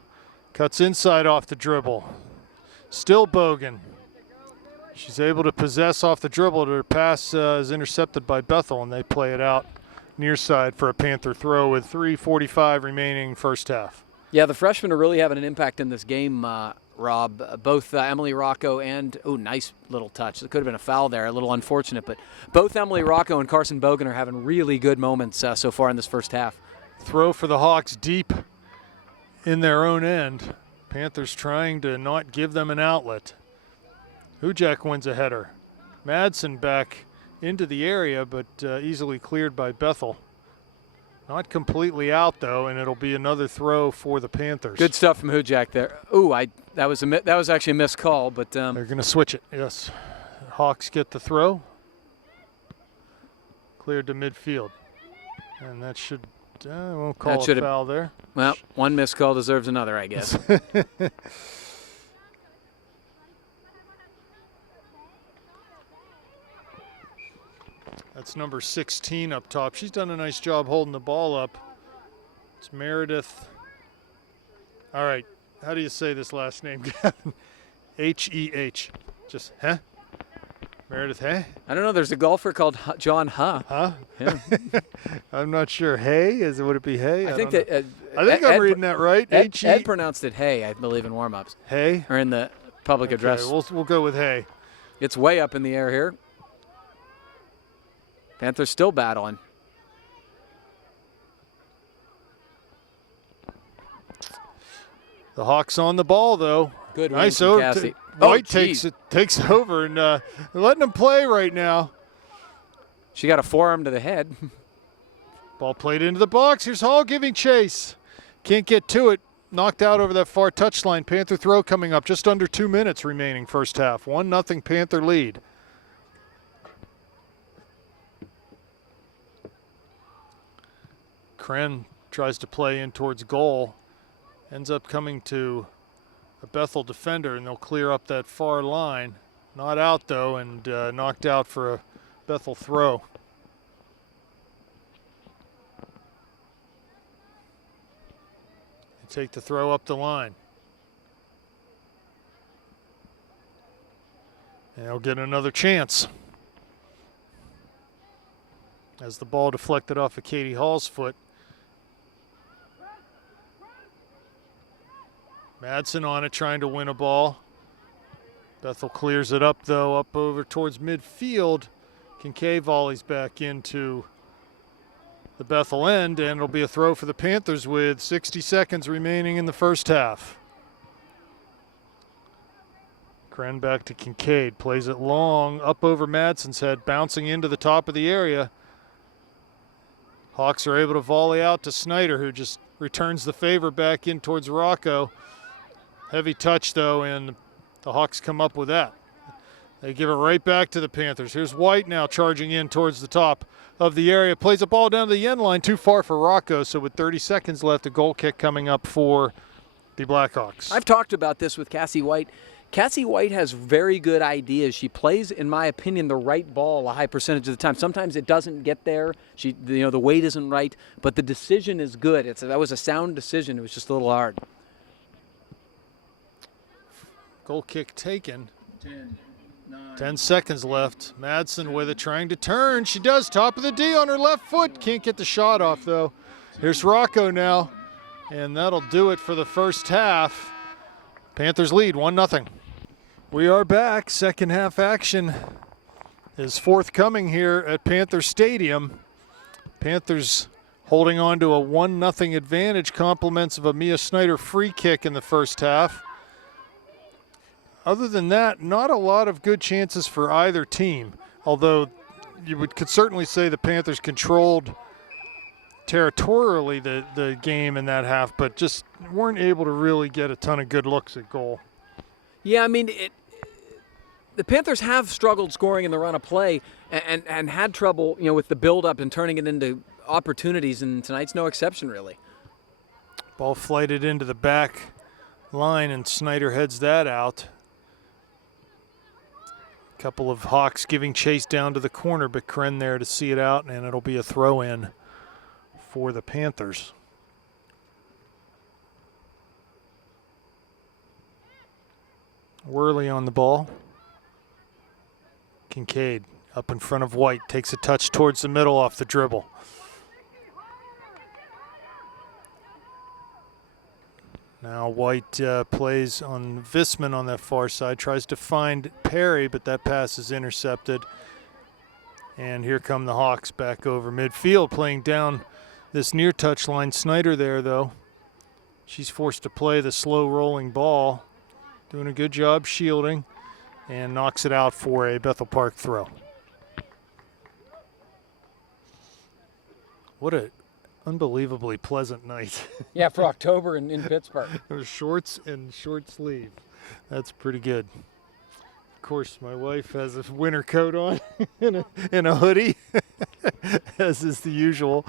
Cuts inside off the dribble. Still Bogan. She's able to possess off the dribble. Her pass is intercepted by Bethel, and they play it out near side for a Panther throw with 3:45 remaining first half. Yeah, the freshmen are really having an impact in this game, Rob. Both Emily Rocco and, nice little touch. It could have been a foul there, a little unfortunate, but both Emily Rocco and Carson Bogan are having really good moments so far in this first half. Throw for the Hawks deep in their own end. Panthers trying to not give them an outlet. Hujak wins a header. Madsen back into the area, but easily cleared by Bethel. Not completely out, though, and it'll be another throw for the Panthers. Good stuff from Hujak there. That was actually a missed call, but they're going to switch it. Yes, Hawks get the throw. Cleared to midfield, and that should won't call a foul there. Well, one missed call deserves another, I guess. That's number 16 up top. She's done a nice job holding the ball up. It's Meredith. All right. How do you say this last name, Gavin? H-E-H. Just, huh? Meredith, hey? I don't know. There's a golfer called John Huh. Huh? Yeah. I'm not sure. Hey? Would it be Hey? I think that. I think I'm reading that right. Ed pronounced it Hey, I believe, in warm-ups. Hey? Or in the public address. We'll go with Hey. It's way up in the air here. Panthers still battling. The Hawks on the ball, though. Good nice over. White takes over, and they're letting them play right now. She got a forearm to the head. Ball played into the box. Here's Hall giving chase. Can't get to it. Knocked out over that far touchline. Panther throw coming up. Just under 2 minutes remaining first half. 1-0 Panther lead. Kren tries to play in towards goal. Ends up coming to a Bethel defender, and they'll clear up that far line. Not out, though, and knocked out for a Bethel throw. They take the throw up the line. And they'll get another chance. as the ball deflected off of Katie Hall's foot. Madsen on it, trying to win a ball. Bethel clears it up, though, up over towards midfield. Kincaid volleys back into the Bethel end, and it'll be a throw for the Panthers with 60 seconds remaining in the first half. Kren back to Kincaid, plays it long, up over Madsen's head, bouncing into the top of the area. Hawks are able to volley out to Snyder, who just returns the favor back in towards Rocco. Heavy touch, though, and the Hawks come up with that. They give it right back to the Panthers. Here's White now charging in towards the top of the area. Plays the ball down to the end line, too far for Rocco. So with 30 seconds left, a goal kick coming up for the Blackhawks. I've talked about this with Cassie White. Cassie White has very good ideas. She plays, in my opinion, the right ball a high percentage of the time. Sometimes it doesn't get there. The weight isn't right, but the decision is good. That was a sound decision. It was just a little hard. Goal kick taken. 10 seconds left. Madsen with it, trying to turn. She does, top of the D on her left foot. Can't get the shot off, though. Here's Rocco now, and that'll do it for the first half. Panthers lead 1-0. We are back. Second half action is forthcoming here at Panther Stadium. Panthers holding on to a 1-0 advantage, compliments of a Mia Snyder free kick in the first half. Other than that, not a lot of good chances for either team, although you could certainly say the Panthers controlled territorially the game in that half, but just weren't able to really get a ton of good looks at goal. Yeah, I mean, the Panthers have struggled scoring in the run of play and had trouble, with the build-up and turning it into opportunities, and tonight's no exception, really. Ball flighted into the back line, and Snyder heads that out. Couple of Hawks giving chase down to the corner, but Kren there to see it out, and it'll be a throw-in for the Panthers. Worley on the ball. Kincaid up in front of White, takes a touch towards the middle off the dribble. Now White plays on Visman on that far side, tries to find Perry, but that pass is intercepted. And here come the Hawks back over midfield, playing down this near touch line. Snyder there, though. She's forced to play the slow rolling ball, doing a good job shielding, and knocks it out for a Bethel Park throw. What a unbelievably pleasant night. Yeah, for October in Pittsburgh. It was shorts and short sleeve. That's pretty good. Of course, my wife has a winter coat on and a hoodie, as is the usual.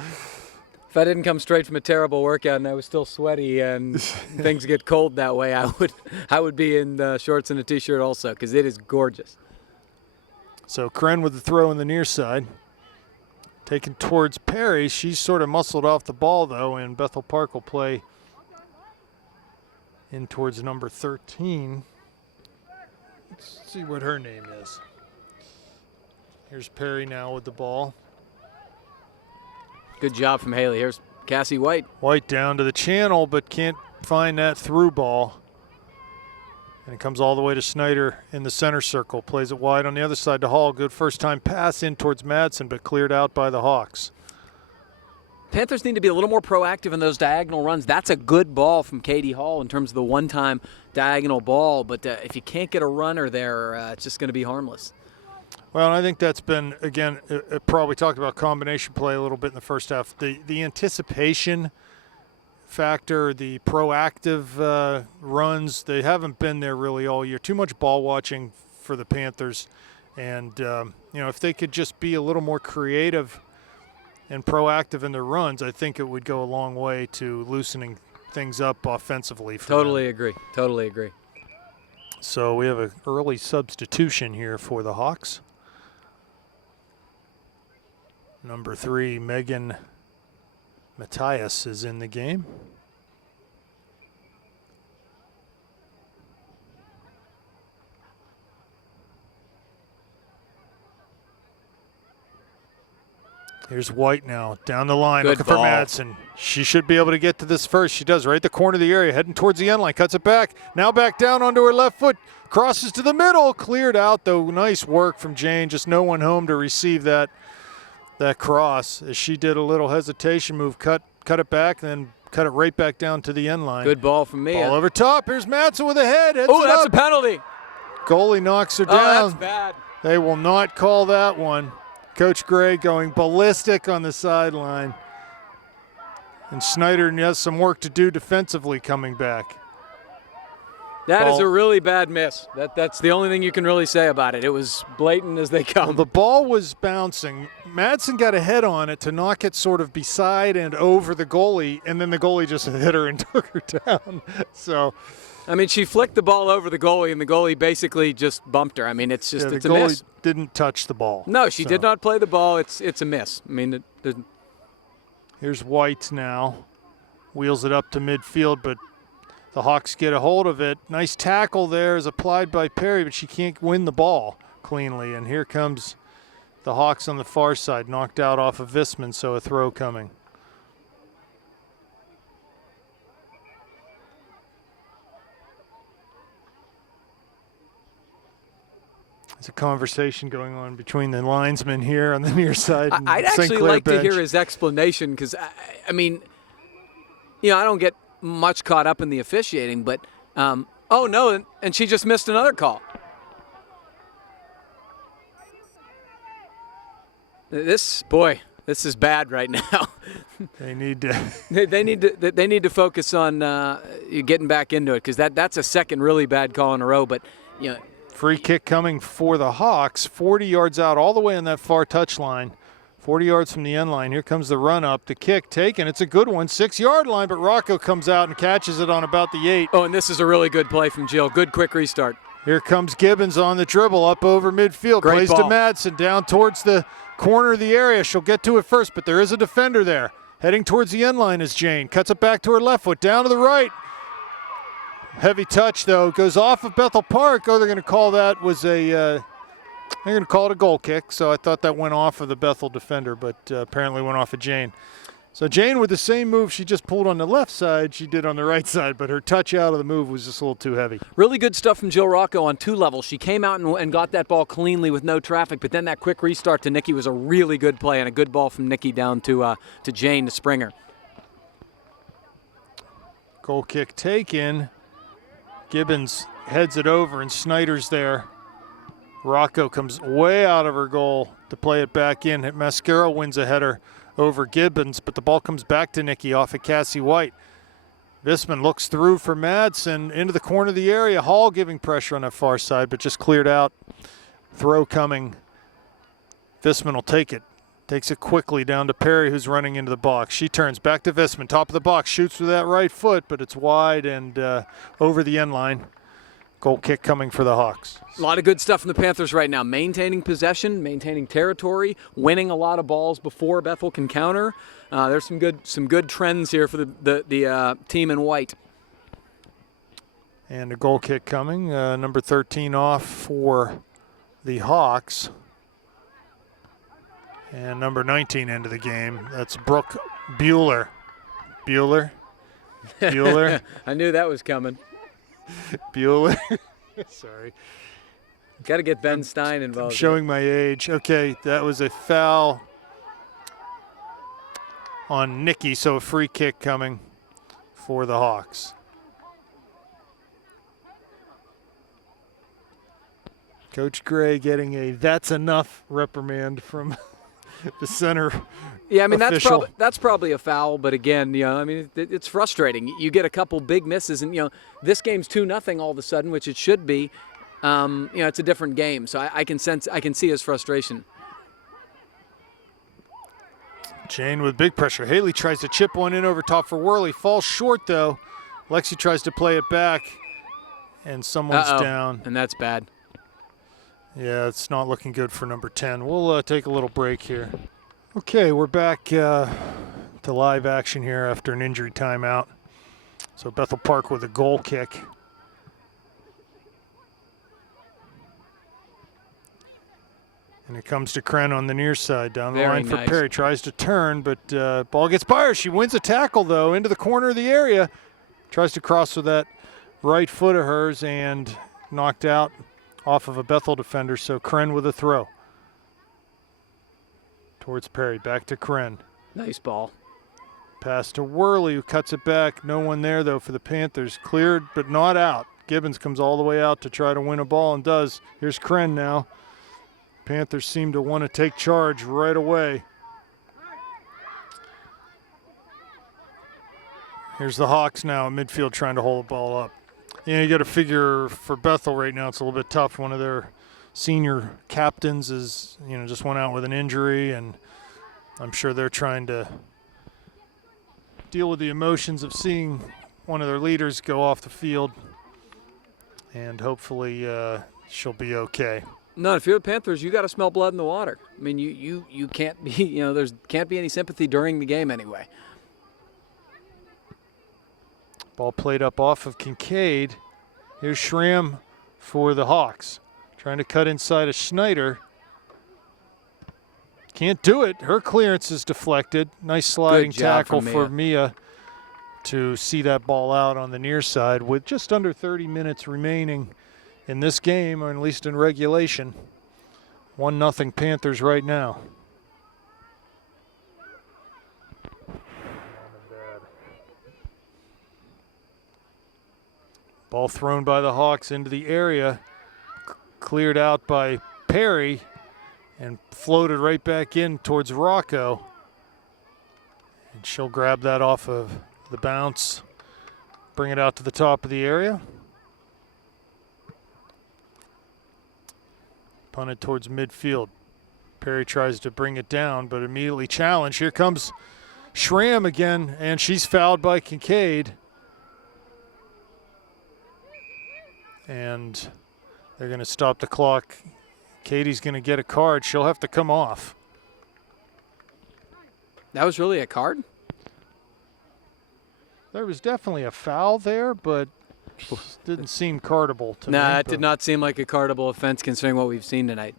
If I didn't come straight from a terrible workout and I was still sweaty and things get cold that way, I would be in shorts and a T-shirt also, because it is gorgeous. So Kren with the throw in the near side. Taken towards Perry. She's sort of muscled off the ball, though, and Bethel Park will play in towards number 13. Let's see what her name is. Here's Perry now with the ball. Good job from Haley. Here's Cassie White. White down to the channel, but can't find that through ball. And it comes all the way to Snyder in the center circle. Plays it wide on the other side to Hall. Good first-time pass in towards Madsen, but cleared out by the Hawks. Panthers need to be a little more proactive in those diagonal runs. That's a good ball from Katie Hall in terms of the one-time diagonal ball, but if you can't get a runner there, it's just going to be harmless. Well, and I think that's been, again, probably talked about combination play a little bit in the first half. The anticipation factor, the proactive runs, they haven't been there really all year. Too much ball watching for the Panthers. And, if they could just be a little more creative and proactive in their runs, I think it would go a long way to loosening things up offensively for Totally them. agree. Totally agree. So we have an early substitution here for the Hawks. Number 3, Megan Matthias is in the game. Here's White now, down the line, Good looking for ball. Madsen. She should be able to get to this first. She does, right at the corner of the area, heading towards the end line, cuts it back. Now back down onto her left foot, crosses to the middle, cleared out though. Nice work from Jane, just no one home to receive that cross. As she did a little hesitation move, cut it back, then cut it right back down to the end line. Good ball from Mia. Ball over top. Here's Madsen with a head. Oh, that's a penalty. Goalie knocks her down. Oh, that's bad. They will not call that one. Coach Gray going ballistic on the sideline. And Snyder has some work to do defensively coming back. That is a really bad miss. That's the only thing you can really say about it. It was blatant as they come. The ball was bouncing. Madsen got a head on it to knock it sort of beside and over the goalie, and then the goalie just hit her and took her down. So, I mean, she flicked the ball over the goalie, and the goalie basically just bumped her. I mean, it's just yeah, it's the a goalie miss. didn't touch the ball. No, she did not play the ball. It's a miss. I mean, here's White now. Wheels it up to midfield, but the Hawks get a hold of it. Nice tackle there is applied by Perry, but she can't win the ball cleanly. And here comes the Hawks on the far side, knocked out off of Visman, so a throw coming. There's a conversation going on between the linesmen here on the near side. I'd actually like to hear his explanation because, I mean, you know, I don't get much caught up in the officiating, but, oh, no, and she just missed another call. This is bad right now. They need to. they need to focus on getting back into it because that's a second really bad call in a row. But you know, free kick coming for the Hawks, 40 yards out, all the way on that far touch line, 40 yards from the end line. Here comes the run up, the kick taken. It's a good one, 6-yard line, but Rocco comes out and catches it on about the 8. Oh, and this is a really good play from Jill. Good quick restart. Here comes Gibbons on the dribble up over midfield. Great Plays ball. to Madsen down towards the corner of the area. She'll get to it first, but there is a defender there. Heading towards the end line is Jane. Cuts it back to her left foot, down to the right. Heavy touch, though. Goes off of Bethel Park. Oh, they're going to call that they're going to call it a goal kick. So I thought that went off of the Bethel defender, but apparently went off of Jane. So Jane with the same move she just pulled on the left side, she did on the right side, but her touch out of the move was just a little too heavy. Really good stuff from Jill Rocco on 2 levels. She came out and got that ball cleanly with no traffic, but then that quick restart to Nikki was a really good play and a good ball from Nikki down to Jane to Springer. Goal kick taken. Gibbons heads it over and Snyder's there. Rocco comes way out of her goal to play it back in. Mascaro wins a header over Gibbons, but the ball comes back to Nikki off of Cassie White. Visman looks through for Madsen into the corner of the area. Hall giving pressure on that far side, but just cleared out. Throw coming. Visman will take it. Takes it quickly down to Perry, who's running into the box. She turns back to Visman, top of the box, shoots with that right foot, but it's wide and over the end line. Goal kick coming for the Hawks. A lot of good stuff from the Panthers right now. Maintaining possession, maintaining territory, winning a lot of balls before Bethel can counter. There's some good trends here for the team in white. And a goal kick coming. Number 13 off for the Hawks. And number 19 into the game. That's Brooke Bueller. Bueller. I knew that was coming. Bueller. Sorry. Got to get Ben Stein involved. I'm showing my age. Okay, that was a foul on Nikki, so a free kick coming for the Hawks. Coach Gray getting a "that's enough" reprimand from the center. Yeah, I mean official. that's probably a foul, but again, you know, I mean it's frustrating. You get a couple big misses, and you know this game's 2-0 all of a sudden, which it should be. You know, it's a different game, so I can see his frustration. Jane with big pressure. Haley tries to chip one in over top for Worley. Falls short though. Lexi tries to play it back, and someone's down. And that's bad. Yeah, it's not looking good for number 10. We'll take a little break here. Okay, we're back to live action here after an injury timeout. So Bethel Park with a goal kick. And it comes to Kren on the near side. Down the Very line for nice. Perry. Tries to turn, but ball gets by her. She wins a tackle, though, into the corner of the area. Tries to cross with that right foot of hers and knocked out off of a Bethel defender. So Kren with a throw. Towards Perry. Back to Kren. Nice ball. Pass to Worley, who cuts it back. No one there, though, for the Panthers. Cleared, but not out. Gibbons comes all the way out to try to win a ball and does. Here's Kren now. Panthers seem to want to take charge right away. Here's the Hawks now at midfield trying to hold the ball up. You got to figure for Bethel right now it's a little bit tough. One of their senior captains is, just went out with an injury, and I'm sure they're trying to deal with the emotions of seeing one of their leaders go off the field, and hopefully she'll be okay. No, if you're the Panthers, you got to smell blood in the water. I mean, you can't be, there's can't be any sympathy during the game anyway. Ball played up off of Kincaid. Here's Schramm for the Hawks. Trying to cut inside of Schneider. Can't do it. Her clearance is deflected. Nice sliding tackle for Mia to see that ball out on the near side with just under 30 minutes remaining in this game, or at least in regulation. 1-0 Panthers right now. Ball thrown by the Hawks into the area, cleared out by Perry, and floated right back in towards Rocco. And she'll grab that off of the bounce, bring it out to the top of the area. Punted towards midfield. Perry tries to bring it down, but immediately challenged. Here comes Schramm again, and she's fouled by Kincaid. And they're going to stop the clock. Katie's going to get a card. She'll have to come off. That was really a card? There was definitely a foul there, but didn't seem cardable to me. Nah, it did not seem like a cardable offense considering what we've seen tonight.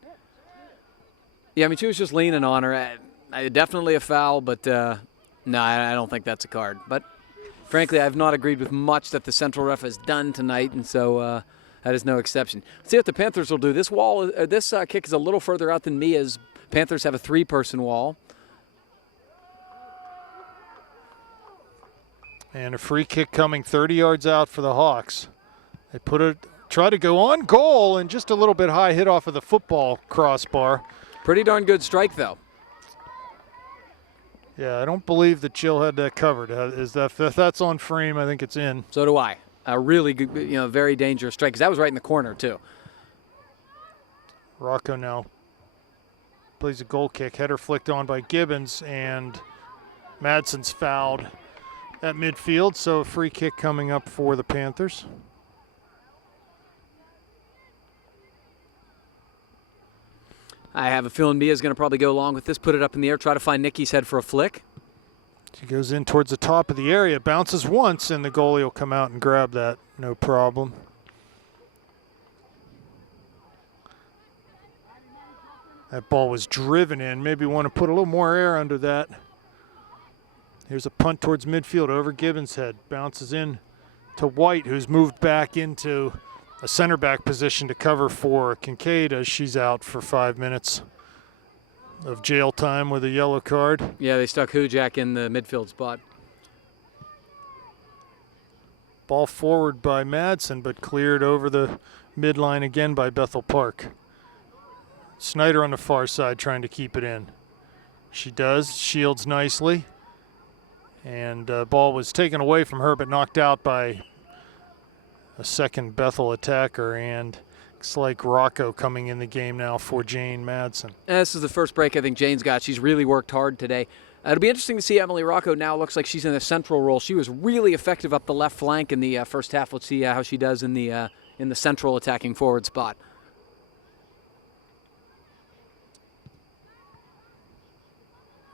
Yeah, I mean, she was just leaning on her. Definitely a foul, but no, I don't think that's a card. But frankly, I've not agreed with much that the Central ref has done tonight, and so that is no exception. Let's see what the Panthers will do. This kick is a little further out than Mia's. Panthers have a 3-person wall. And a free kick coming 30 yards out for the Hawks. They try to go on goal, and just a little bit high hit off of the football crossbar. Pretty darn good strike, though. Yeah, I don't believe that Jill had that covered. If that's on frame, I think it's in. So do I. A really good, very dangerous strike, because that was right in the corner, too. Rocco now plays a goal kick. Header flicked on by Gibbons, and Madsen's fouled at midfield, so a free kick coming up for the Panthers. I have a feeling Mia's going to probably go along with this, put it up in the air, try to find Nikki's head for a flick. She goes in towards the top of the area, bounces once, and the goalie will come out and grab that, no problem. That ball was driven in. Maybe want to put a little more air under that. Here's a punt towards midfield over Gibbons' head. Bounces in to White, who's moved back into a center back position to cover for Kincaid as she's out for 5 minutes of jail time with a yellow card. Yeah, they stuck Hujak in the midfield spot. Ball forward by Madsen, but cleared over the midline again by Bethel Park. Snyder on the far side trying to keep it in. She does, shields nicely. And ball was taken away from her but knocked out by a second Bethel attacker, and looks like Rocco coming in the game now for Jane Madsen. This is the first break I think Jane's got. She's really worked hard today. It'll be interesting to see Emily Rocco now. Looks like she's in a central role. She was really effective up the left flank in the first half. Let's see how she does in the central attacking forward spot.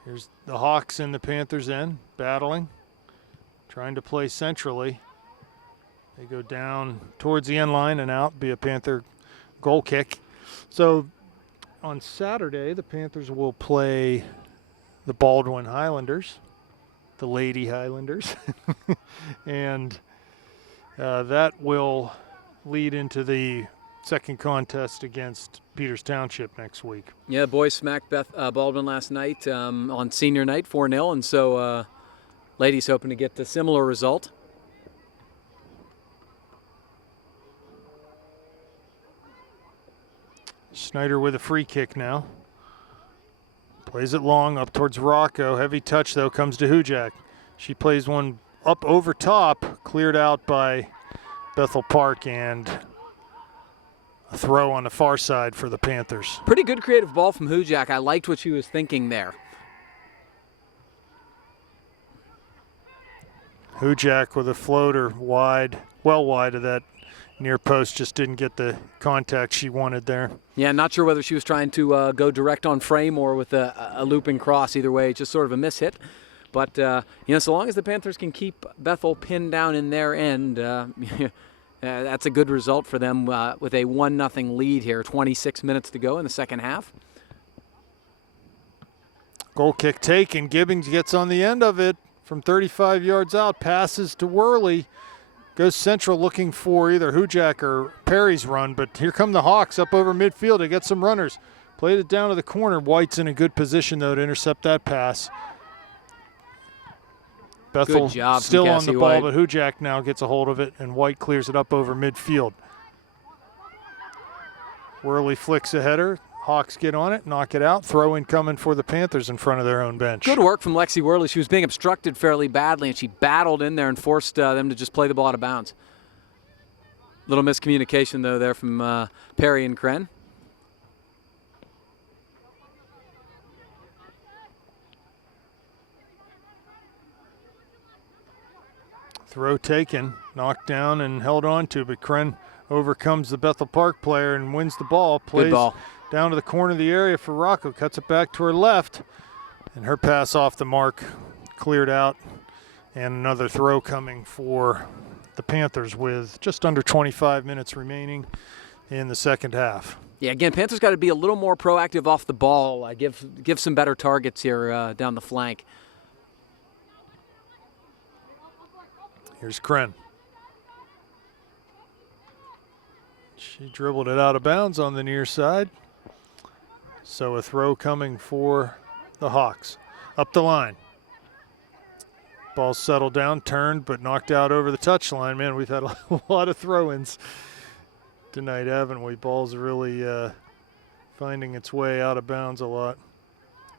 Here's the Hawks in the Panthers' end, battling, trying to play centrally. They go down towards the end line and out, be a Panther goal kick. So on Saturday, the Panthers will play the Baldwin Highlanders, the Lady Highlanders, and that will lead into the second contest against Peters Township next week. Yeah, boys smacked Baldwin last night on senior night 4-0, and so ladies hoping to get a similar result. Snyder with a free kick now. Plays it long up towards Rocco. Heavy touch, though, comes to Hujak. She plays one up over top, cleared out by Bethel Park, and a throw on the far side for the Panthers. Pretty good creative ball from Hujak. I liked what she was thinking there. Hujak with a floater wide, well wide of that near post, just didn't get the contact she wanted there. Yeah, not sure whether she was trying to go direct on frame or with a looping cross. Either way, just sort of a mishit. But, so long as the Panthers can keep Bethel pinned down in their end, that's a good result for them with a 1-0 lead here. 26 minutes to go in the second half. Goal kick taken. Gibbons gets on the end of it from 35 yards out, passes to Worley. Goes central looking for either Hujak or Perry's run, but here come the Hawks up over midfield to get some runners. Played it down to the corner. White's in a good position, though, to intercept that pass. Bethel still on the ball, but Hujak now gets a hold of it, and White clears it up over midfield. Worley flicks a header. Hawks get on it, knock it out. Throw in coming for the Panthers in front of their own bench. Good work from Lexi Worley. She was being obstructed fairly badly, and she battled in there and forced them to just play the ball out of bounds. Little miscommunication, though, there from Perry and Kren. Throw taken, knocked down and held on to, but Kren overcomes the Bethel Park player and wins the ball. Plays good ball down to the corner of the area for Rocco, cuts it back to her left, and her pass off the mark, cleared out, and another throw coming for the Panthers with just under 25 minutes remaining in the second half. Yeah, again, Panthers got to be a little more proactive off the ball, give some better targets here down the flank. Here's Kren. She dribbled it out of bounds on the near side. So a throw coming for the Hawks. Up the line. Ball settled down, turned, but knocked out over the touchline. Man, we've had a lot of throw-ins tonight, haven't we? Ball's really finding its way out of bounds a lot.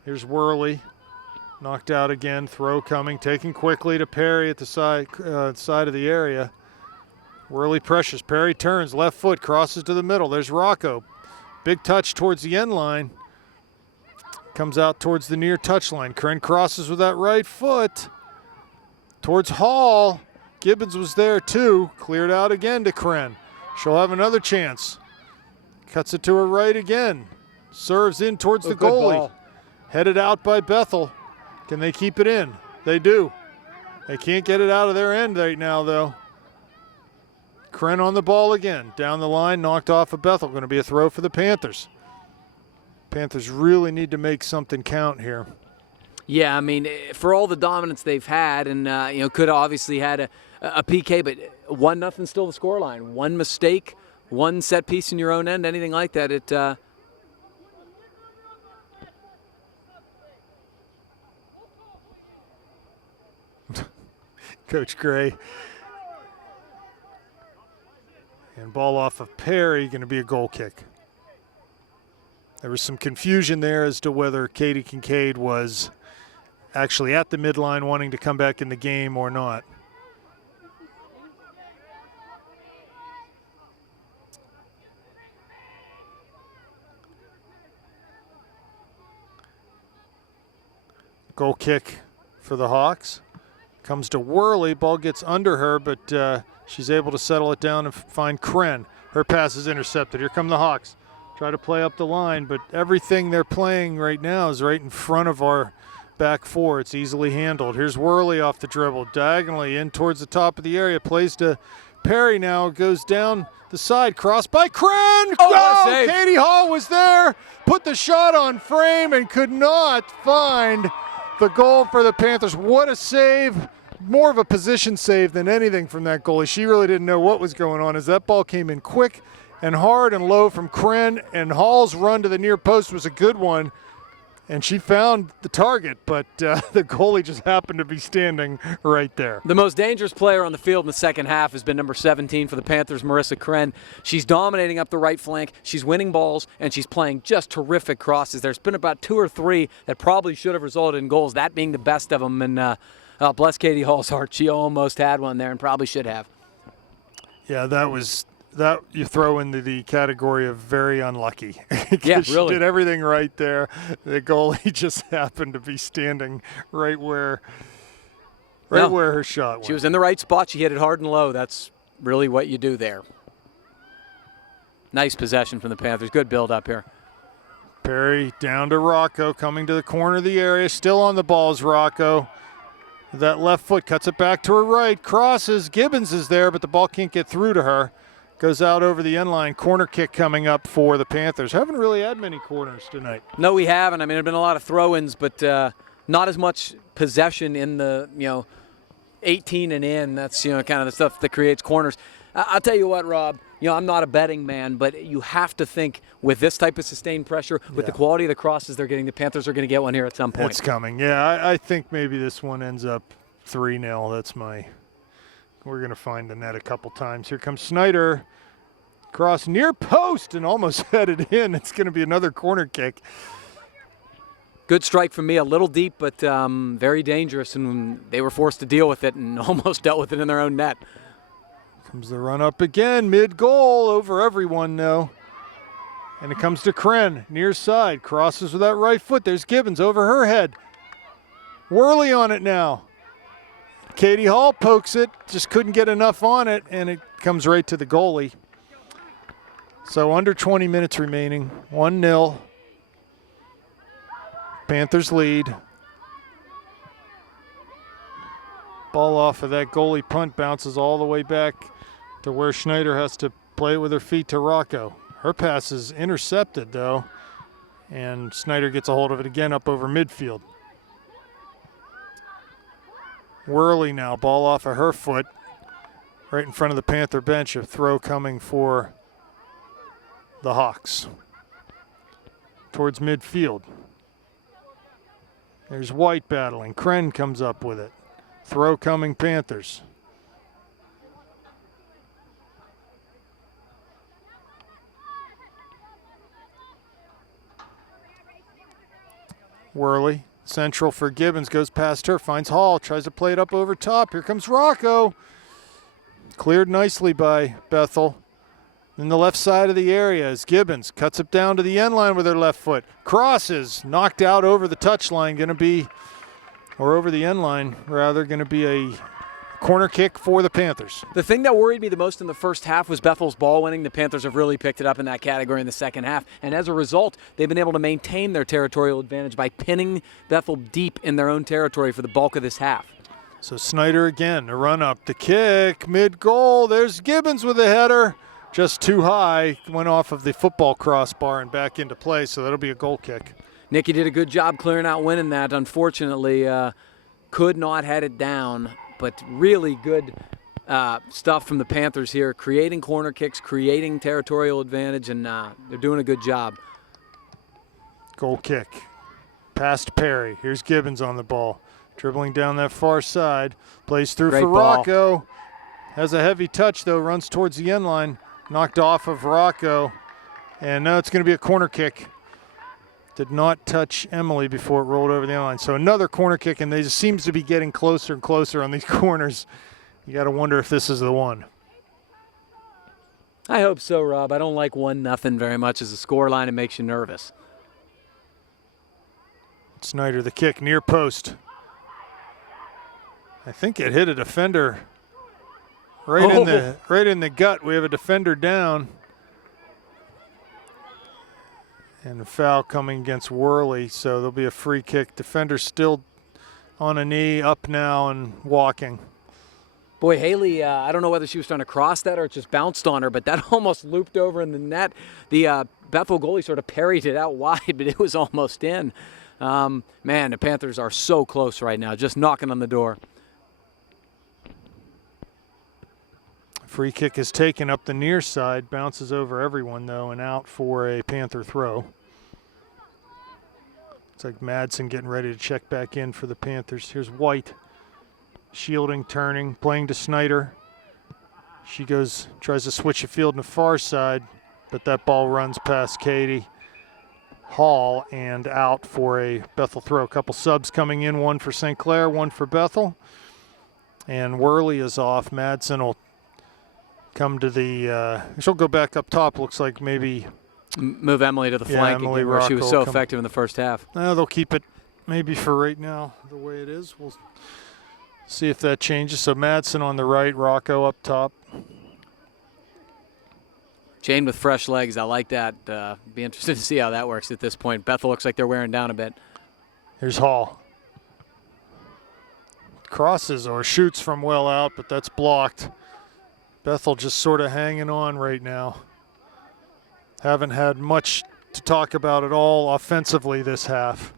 Here's Worley. Knocked out again. Throw coming, taken quickly to Perry at the side of the area. Worley pressures. Perry turns, left foot, crosses to the middle. There's Rocco. Big touch towards the end line. Comes out towards the near touchline. Kren crosses with that right foot towards Hall. Gibbons was there too. Cleared out again to Kren. She'll have another chance. Cuts it to her right again. Serves in towards the goalie. Headed out by Bethel. Can they keep it in? They do. They can't get it out of their end right now, though. Kren on the ball again. Down the line, knocked off of Bethel. Going to be a throw for the Panthers. Panthers really need to make something count here. Yeah, I mean, for all the dominance they've had, and could have obviously had a PK, but 1-0 still the scoreline. One mistake, one set piece in your own end, anything like that, it. Coach Gray. And ball off of Perry, going to be a goal kick. There was some confusion there as to whether Katie Kincaid was actually at the midline wanting to come back in the game or not. Goal kick for the Hawks. Comes to Worley, ball gets under her, but she's able to settle it down and find Kren. Her pass is intercepted. Here come the Hawks. Try to play up the line, but everything they're playing right now is right in front of our back four. It's easily handled. Here's Worley off the dribble, diagonally in towards the top of the area. Plays to Perry now goes down the side, cross by Kren. what a save. Katie Hall was there, put the shot on frame and could not find the goal for the Panthers. What a save. More of a position save than anything from that goalie. She really didn't know what was going on as that ball came in quick and hard and low from Kren, and Hall's run to the near post was a good one. And she found the target, but the goalie just happened to be standing right there. The most dangerous player on the field in the second half has been number 17 for the Panthers, Marissa Kren. She's dominating up the right flank. She's winning balls, and she's playing just terrific crosses. There's been about 2 or 3 that probably should have resulted in goals, that being the best of them. And bless Katie Hall's heart. She almost had one there and probably should have. Yeah, that you throw into the category of very unlucky. Yeah, She really. did everything right there. The goalie just happened to be standing right where her shot went. She was in the right spot. She hit it hard and low. That's really what you do there. Nice possession from the Panthers. Good build up here. Perry down to Rocco, coming to the corner of the area. Still on the balls, Rocco. That left foot cuts it back to her right. Crosses. Gibbons is there, but the ball can't get through to her. Goes out over the end line. Corner kick coming up for the Panthers. Haven't really had many corners tonight. No, we haven't. I mean, there have been a lot of throw-ins, but not as much possession in the 18 and in. That's kind of the stuff that creates corners. I'll tell you what, Rob. I'm not a betting man, but you have to think with this type of sustained pressure, with the quality of the crosses they're getting, the Panthers are going to get one here at some point. It's coming. Yeah, I think maybe this one ends up 3-0. That's my. We're going to find the net a couple times. Here comes Snyder. Cross near post and almost headed in. It's going to be another corner kick. Good strike from me, a little deep, but very dangerous, and they were forced to deal with it and almost dealt with it in their own net. Comes the run up again, mid-goal, over everyone now. And it comes to Kren, near side, crosses with that right foot. There's Gibbons over her head. Worley on it now. Katie Hall pokes it, just couldn't get enough on it, and it comes right to the goalie. So under 20 minutes remaining, 1-0. Panthers lead. Ball off of that goalie punt bounces all the way back to where Schneider has to play it with her feet to Rocco. Her pass is intercepted, though, and Snyder gets a hold of it again up over midfield. Worley now, ball off of her foot, right in front of the Panther bench. A throw coming for the Hawks towards midfield. There's White battling. Kren comes up with it. Throw coming Panthers. Worley, central for Gibbons, goes past her, finds Hall, tries to play it up over top. Here comes Rocco. Cleared nicely by Bethel. In the left side of the area is Gibbons, cuts it down to the end line with her left foot. Crosses, knocked out over the touchline, over the end line, rather, going to be a corner kick for the Panthers. The thing that worried me the most in the first half was Bethel's ball winning. The Panthers have really picked it up in that category in the second half. And as a result, they've been able to maintain their territorial advantage by pinning Bethel deep in their own territory for the bulk of this half. So Snyder again, a run up, the kick, mid-goal. There's Gibbons with a header. Just too high, went off of the football crossbar and back into play, so that'll be a goal kick. Nikki did a good job clearing out winning that. Unfortunately, could not head it down. But really good stuff from the Panthers here, creating corner kicks, creating territorial advantage, and they're doing a good job. Goal kick. Past Perry. Here's Gibbons on the ball. Dribbling down that far side. Plays through Great for ball. Rocco. Has a heavy touch, though. Runs towards the end line. Knocked off of Rocco. And now it's going to be a corner kick. Did not touch Emily before it rolled over the end line. So another corner kick, and they just seems to be getting closer and closer on these corners. You got to wonder if this is the one. I hope so, Rob. I don't like 1-0 very much as a scoreline. It makes you nervous. Snyder, the kick, near post. I think it hit a defender right in the gut. We have a defender down. And a foul coming against Worley, so there'll be a free kick. Defender still on a knee, up now and walking. Boy, Haley, I don't know whether she was trying to cross that or it just bounced on her, but that almost looped over in the net. The Bethel goalie sort of parried it out wide, but it was almost in. Man, the Panthers are so close right now, just knocking on the door. Free kick is taken up the near side, bounces over everyone, though, and out for a Panther throw. It's like Madsen getting ready to check back in for the Panthers. Here's White. Shielding, turning, playing to Snyder. She goes, tries to switch the field on the far side, but that ball runs past Katie Hall and out for a Bethel throw. A couple subs coming in, one for St. Clair, one for Bethel. And Worley is off. Madsen will come to the, she'll go back up top. Looks like maybe move Emily to the flank Emily again, where she was so effective in the first half. They'll keep it maybe for right now the way it is. We'll see if that changes. So Madsen on the right, Rocco up top. Jane with fresh legs, I like that. Be interested to see how that works at this point. Bethel looks like they're wearing down a bit. Here's Hall. Crosses or shoots from well out, but that's blocked. Bethel just sort of hanging on right now. Haven't had much to talk about at all offensively this half.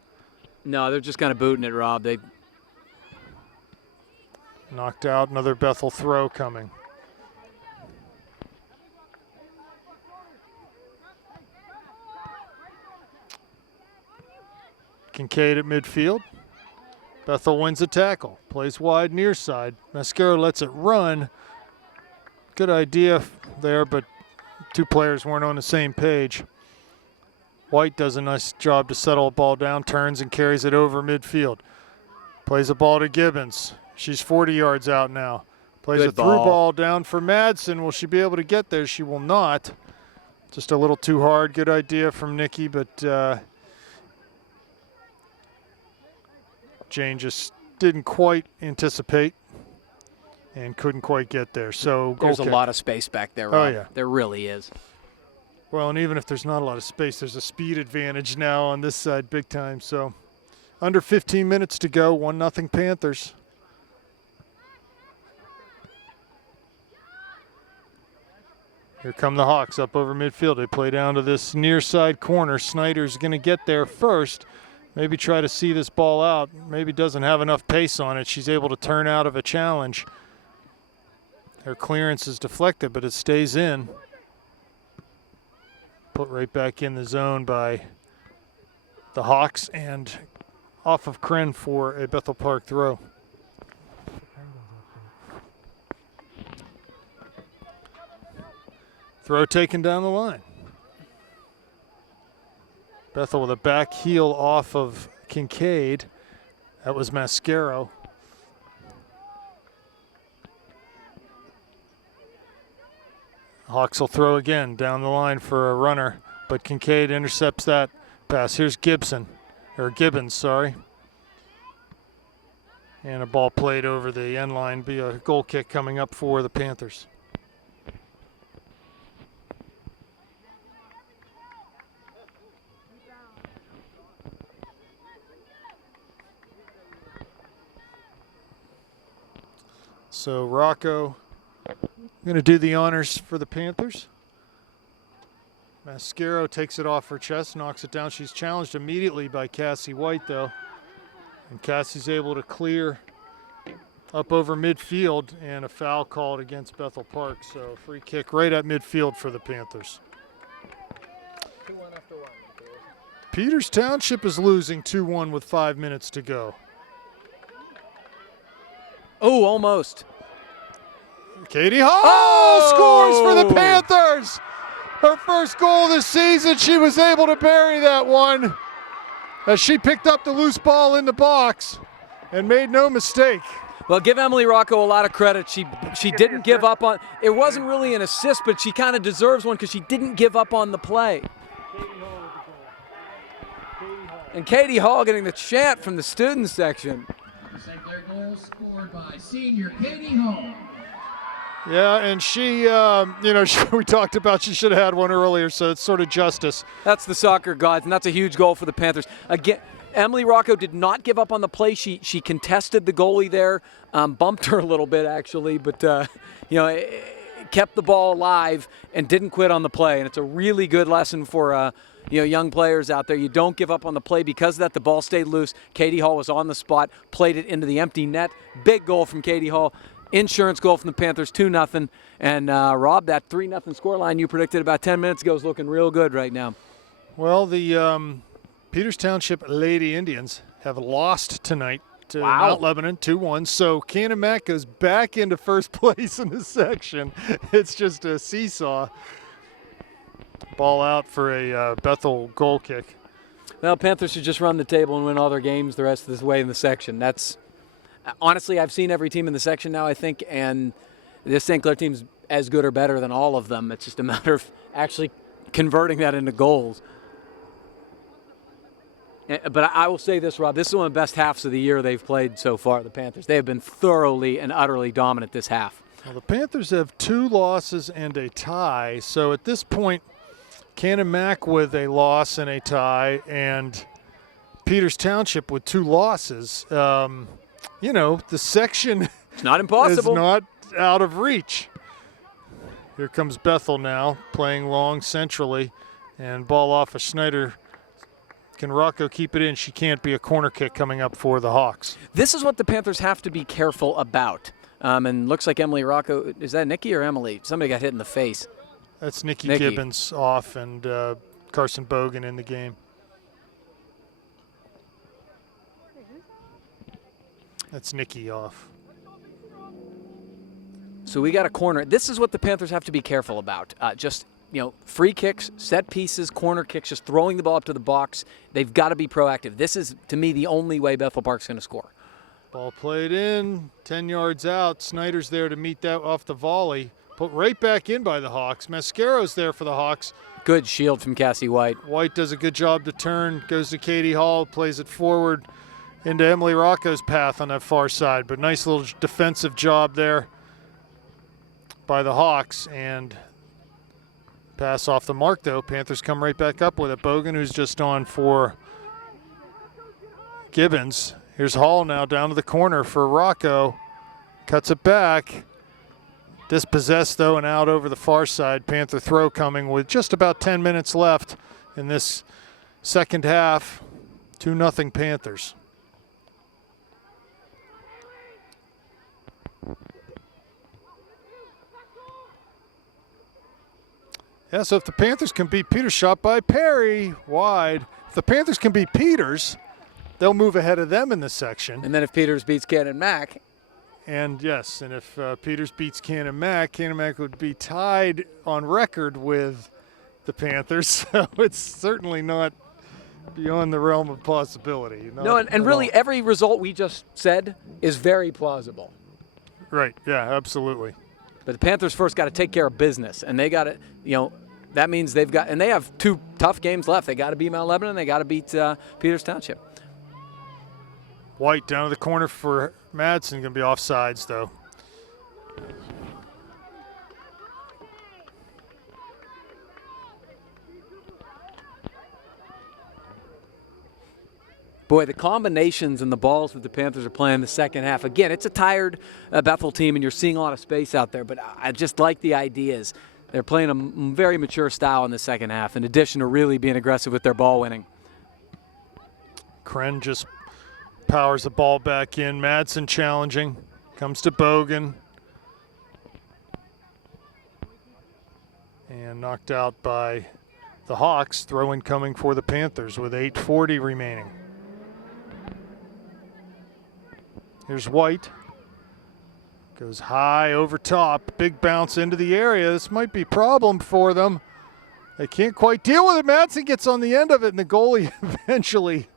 No, they're just kind of booting it, Rob. They knocked out. Another Bethel throw coming. Kincaid at midfield. Bethel wins the tackle. Plays wide near side. Mascaro lets it run. Good idea there, but two players weren't on the same page. White does a nice job to settle a ball down, turns and carries it over midfield. Plays a ball to Gibbons. She's 40 yards out now. Plays a through ball down for Madsen. Will she be able to get there? She will not. Just a little too hard. Good idea from Nikki, but Jane just didn't quite anticipate and couldn't quite get there. So there's a lot of space back there, Rob. Oh, yeah. There really is. Well, and even if there's not a lot of space, there's a speed advantage now on this side big time. So under 15 minutes to go, 1-0 Panthers. Here come the Hawks up over midfield. They play down to this near side corner. Snyder's going to get there first. Maybe try to see this ball out. Maybe doesn't have enough pace on it. She's able to turn out of a challenge. Her clearance is deflected, but it stays in. Put right back in the zone by the Hawks and off of Kren for a Bethel Park throw. Throw taken down the line. Bethel with a back heel off of Kincaid. That was Mascaro. Hawks will throw again down the line for a runner, but Kincaid intercepts that pass. Here's Gibbons, sorry. And a ball played over the end line. Be a goal kick coming up for the Panthers. So Rocco going to do the honors for the Panthers. Mascaro takes it off her chest, knocks it down. She's challenged immediately by Cassie White, though. And Cassie's able to clear up over midfield, and a foul called against Bethel Park. So free kick right at midfield for the Panthers. 2-1 after 1. Peters Township is losing 2-1 with 5 minutes to go. Oh, almost. Katie Hall scores for the Panthers. Her first goal this season. She was able to bury that one as she picked up the loose ball in the box and made no mistake. Well, give Emily Rocco a lot of credit. She didn't give up on. It wasn't really an assist, but she kind of deserves one because she didn't give up on the play. And Katie Hall getting the chant from the student section. The St. Clair goal scored by senior Katie Hall. Yeah, and she, we talked about she should have had one earlier, so it's sort of justice. That's the soccer gods, and that's a huge goal for the Panthers. Again, Emily Rocco did not give up on the play. She contested the goalie there, bumped her a little bit actually, but kept the ball alive and didn't quit on the play. And it's a really good lesson for young players out there. You don't give up on the play. Because of that, the ball stayed loose. Katie Hall was on the spot, played it into the empty net. Big goal from Katie Hall. Insurance goal from the Panthers, 2-0. And Rob, that 3-0 scoreline you predicted about 10 minutes ago is looking real good right now. Well, the Peters Township Lady Indians have lost tonight to Mount Lebanon, 2-1. So Cannon-Mac goes back into first place in the section. It's just a seesaw. Ball out for a Bethel goal kick. Well, Panthers should just run the table and win all their games the rest of this way in the section. That's honestly, I've seen every team in the section now, I think, and this St. Clair team's as good or better than all of them. It's just a matter of actually converting that into goals. But I will say this, Rob, this is one of the best halves of the year they've played so far, the Panthers. They have been thoroughly and utterly dominant this half. Well, the Panthers have 2 losses and a tie. So at this point, Cannon-Mac with a loss and a tie, and Peters Township with 2 losses. The section it's not impossible. is not out of reach. Here comes Bethel now, playing long centrally, and ball off of Schneider. Can Rocco keep it in? She can't. Be a corner kick coming up for the Hawks. This is what the Panthers have to be careful about. And looks like Emily Rocco, is that Nikki or Emily? Somebody got hit in the face. That's Nikki Gibbons off, and Carson Bogan in the game. That's Nikki off. So we got a corner. This is what the Panthers have to be careful about. Free kicks, set pieces, corner kicks, just throwing the ball up to the box. They've got to be proactive. This is, to me, the only way Bethel Park's going to score. Ball played in, 10 yards out. Snyder's there to meet that off the volley. Put right back in by the Hawks. Mascaro's there for the Hawks. Good shield from Cassie White. White does a good job to turn, goes to Katie Hall, plays it forward into Emily Rocco's path on that far side. But nice little defensive job there by the Hawks, and pass off the mark, though. Panthers come right back up with it. Bogan, who's just on for Gibbons. Here's Hall now down to the corner for Rocco. Cuts it back. Dispossessed, though, and out over the far side. Panther throw coming with just about 10 minutes left in this second half. 2-0 Panthers. Yeah, so if the Panthers can beat Peters, shot by Perry, wide. If the Panthers can beat Peters, they'll move ahead of them in this section. And then if Peters beats Cannon-Mac. And yes, and if Peters beats Cannon-Mac would be tied on record with the Panthers. So it's certainly not beyond the realm of possibility. No, and really every result we just said is very plausible. Right, yeah, absolutely. But the Panthers first got to take care of business, and they got to, that means they've got, and they have 2 tough games left. They got to beat Mount Lebanon, they got to beat Peters Township. White down to the corner for Madsen, going to be offsides, though. Boy, the combinations and the balls that the Panthers are playing in the second half. Again, it's a tired Bethel team, and you're seeing a lot of space out there, but I just like the ideas. They're playing a very mature style in the second half, in addition to really being aggressive with their ball winning. Kren just powers the ball back in. Madsen challenging. Comes to Bogan. And knocked out by the Hawks. Throw-in coming for the Panthers with 8:40 remaining. Here's White. Goes high over top. Big bounce into the area. This might be a problem for them. They can't quite deal with it. Madsen gets on the end of it, and the goalie eventually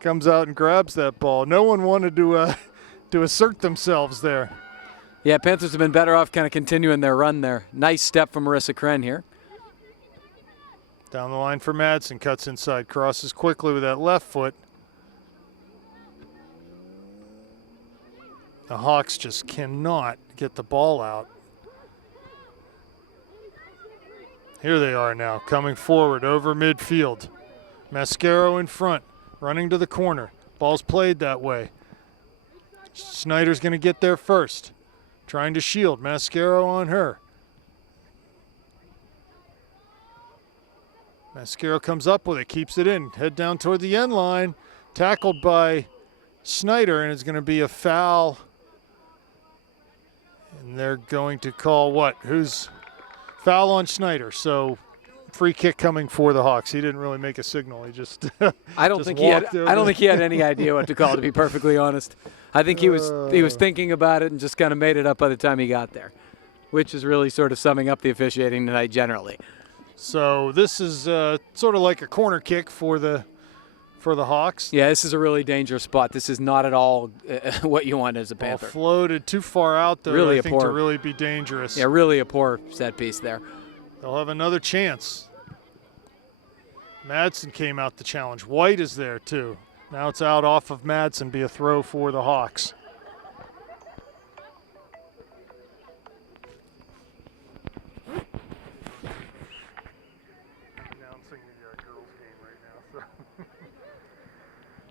comes out and grabs that ball. No one wanted to assert themselves there. Yeah, Panthers have been better off kind of continuing their run there. Nice step from Marissa Kren here. Down the line for Madsen. Cuts inside. Crosses quickly with that left foot. The Hawks just cannot get the ball out. Here they are now, coming forward over midfield. Mascaro in front. running to the corner. Ball's played that way. Snyder's going to get there first. Trying to shield. Mascaro on her. Mascaro comes up with it, keeps it in. Head down toward the end line. Tackled by Snyder, and it's going to be a foul. And they're going to call what? Who's foul on Snyder? So free kick coming for the Hawks. He didn't really make a signal. He just I don't think he had any idea what to call, to be perfectly honest. I think he was thinking about it and just kind of made it up by the time he got there, which is really sort of summing up the officiating tonight generally. So this is sort of like a corner kick for the Hawks. Yeah, this is a really dangerous spot. This is not at all what you want as a Ball Panther. floated too far out there, really I think, to really be dangerous. Yeah, really a poor set piece there. They'll have another chance. Madsen came out to challenge. White is there too. Now it's out off of Madsen, be a throw for the Hawks.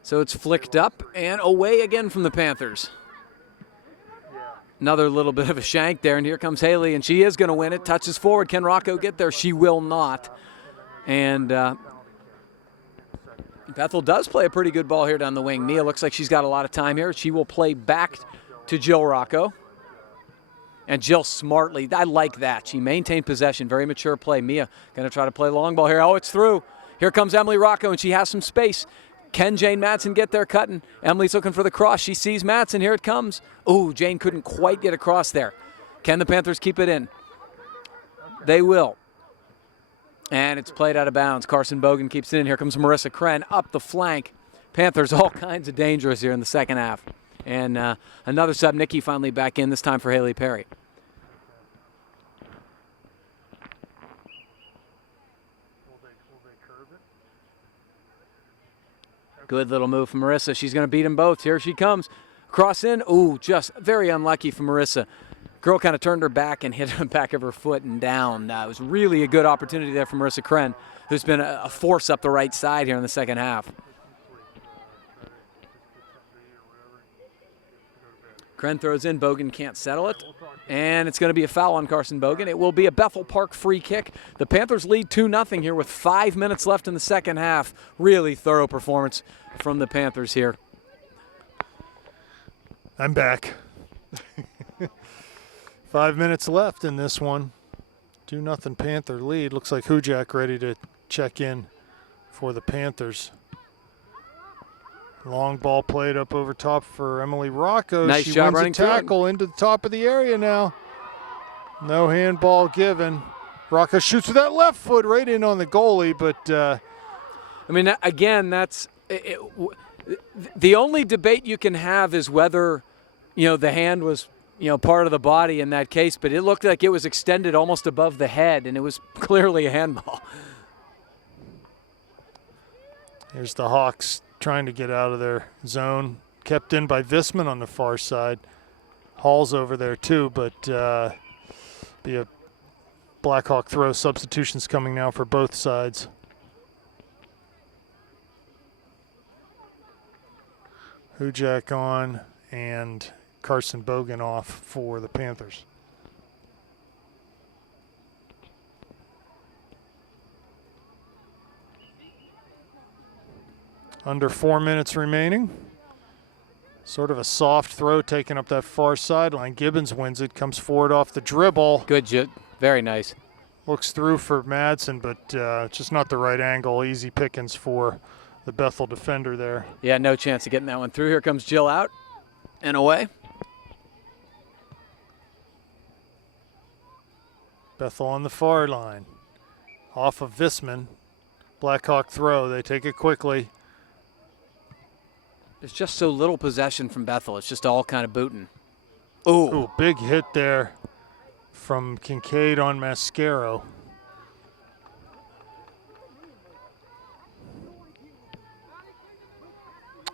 So it's flicked up and away again from the Panthers. Another little bit of a shank there, and here comes Haley, and she is going to win it. Touches forward. Can Rocco get there? She will not. And Bethel does play a pretty good ball here down the wing. Mia looks like she's got a lot of time here. She will play back to Jill Rocco. And Jill smartly, I like that. She maintained possession, very mature play. Mia going to try to play long ball here. Oh, it's through. Here comes Emily Rocco, and she has some space. Can Jane Madsen get there cutting? Emily's looking for the cross. She sees Madsen. Here it comes. Oh, Jane couldn't quite get across there. Can the Panthers keep it in? They will. And it's played out of bounds. Carson Bogan keeps it in. Here comes Marissa Kren up the flank. Panthers all kinds of dangerous here in the second half. And another sub, Nikki finally back in, this time for Haley Perry. Good little move from Marissa. She's going to beat them both. Here she comes. Cross in. Ooh, just very unlucky for Marissa. Girl kind of turned her back and hit the back of her foot and down. It was really a good opportunity there for Marissa Kren, who's been a force up the right side here in the second half. Kren throws in. Bogan can't settle it. And it's going to be a foul on Carson Bogan. It will be a Bethel Park free kick. The Panthers lead 2-0 here with 5 minutes left in the second half. Really thorough performance from the Panthers here. I'm back. 5 minutes left in this one. 2-0 Panther lead. Looks like Hujak ready to check in for the Panthers. Long ball played up over top for Emily Rocco. Nice she job wins a running through it. tackle into the top of the area now. No handball given. Rocco shoots with that left foot right in on the goalie, but I mean, again, that's the only debate you can have is whether, the hand was, part of the body in that case, but it looked like it was extended almost above the head, and it was clearly a handball. Here's the Hawks trying to get out of their zone. Kept in by Visman on the far side. Hall's over there too, but be a Blackhawk throw. Substitutions coming now for both sides. Hujak on and Carson Bogan off for the Panthers. Under 4 minutes remaining. Sort of a soft throw taking up that far sideline. Gibbons wins it, comes forward off the dribble. Good, very nice. Looks through for Madsen, but just not the right angle. Easy pickings for the Bethel defender there. Yeah, no chance of getting that one through. Here comes Jill out and away. Bethel on the far line. Off of Visman. Blackhawk throw. They take it quickly. There's just so little possession from Bethel. It's just all kind of booting. Ooh, big hit there from Kincaid on Mascaro.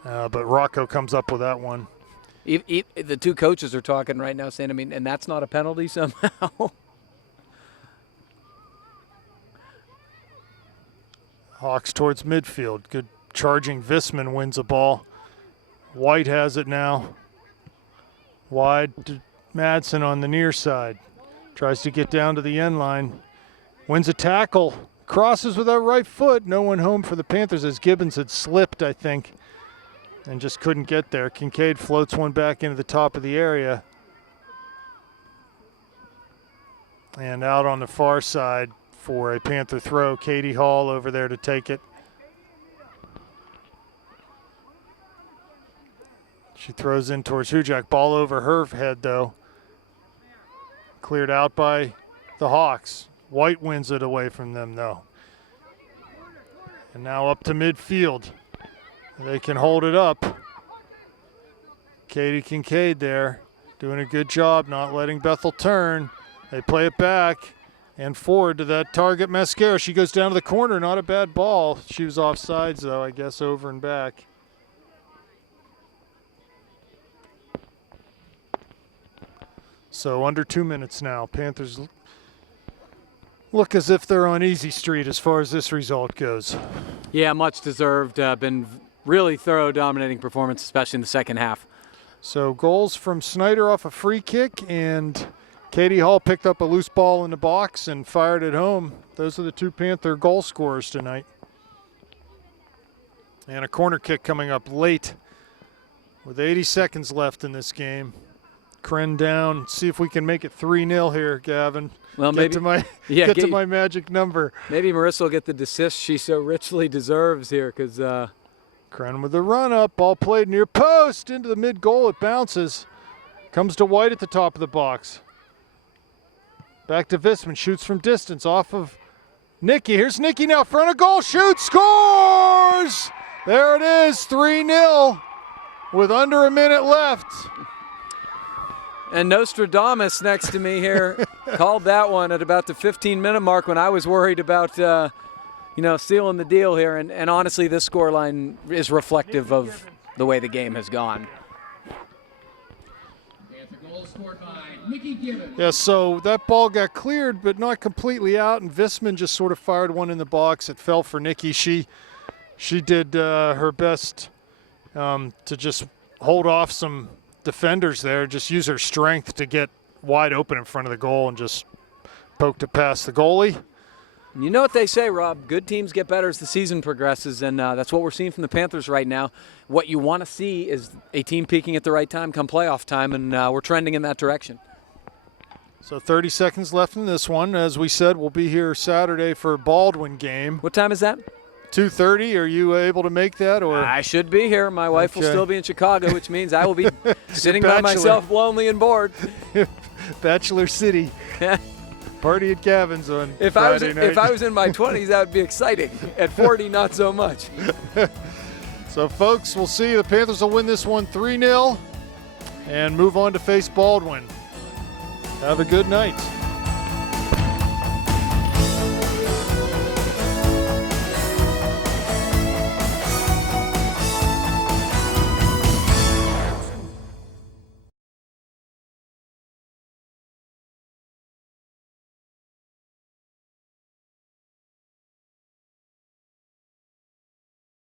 But Rocco comes up with that one. The two coaches are talking right now saying, and that's not a penalty somehow. Hawks towards midfield. Good charging Visman wins a ball. White has it now. Wide to Madsen on the near side. Tries to get down to the end line. Wins a tackle. Crosses with that right foot. No one home for the Panthers as Gibbons had slipped, I think, and just couldn't get there. Kincaid floats one back into the top of the area. And out on the far side for a Panther throw. Katie Hall over there to take it. She throws in towards Hujak. Ball over her head, though. Cleared out by the Hawks. White wins it away from them, though. And now up to midfield. They can hold it up. Katie Kincaid there doing a good job not letting Bethel turn. They play it back and forward to that target, Mascaro. She goes down to the corner. Not a bad ball. She was offsides, though, I guess, over and back. So under 2 minutes now. Panthers look as if they're on easy street as far as this result goes. Yeah, much deserved. Been really thorough, dominating performance, especially in the second half. So goals from Snyder off a free kick, and Katie Hall picked up a loose ball in the box and fired it home. Those are the two Panther goal scorers tonight. And a corner kick coming up late with 80 seconds left in this game. Kren down. See if we can make it 3-0 here, Gavin. Well, get to my magic number. Maybe Marissa will get the assist she so richly deserves here, because Kren with the run up. Ball played near post into the mid goal. It bounces. Comes to White at the top of the box. Back to Visman. Shoots from distance off of Nikki. Here's Nikki now. Front of goal. Shoots. Scores! There it is. 3-0 with under a minute left. And Nostradamus next to me here called that one at about the 15-minute mark when I was worried about, sealing the deal here. And honestly, this scoreline is reflective of the way the game has gone. Goal scored by Nikki Gibbons. Yeah, so that ball got cleared, but not completely out, and Visman just sort of fired one in the box. It fell for Nikki. She did her best to just hold off some defenders there, just use her strength to get wide open in front of the goal and just poked it past the goalie. You know what they say, Rob, good teams get better as the season progresses, and that's what we're seeing from the Panthers right now. What you want to see is a team peaking at the right time come playoff time, and we're trending in that direction. So 30 seconds left in this one. As we said, we'll be here Saturday for a Baldwin game. What time is that? 2:30. Are you able to make that? Or I should be here. My wife will still be in Chicago, which means I will be sitting by Bachelor. myself, lonely and bored. Bachelor City. Party at Gavin's on If Friday night. If I was in my 20s, that would be exciting. At 40, not so much. So, folks, we'll see. The Panthers will win this one 3-0 and move on to face Baldwin. Have a good night.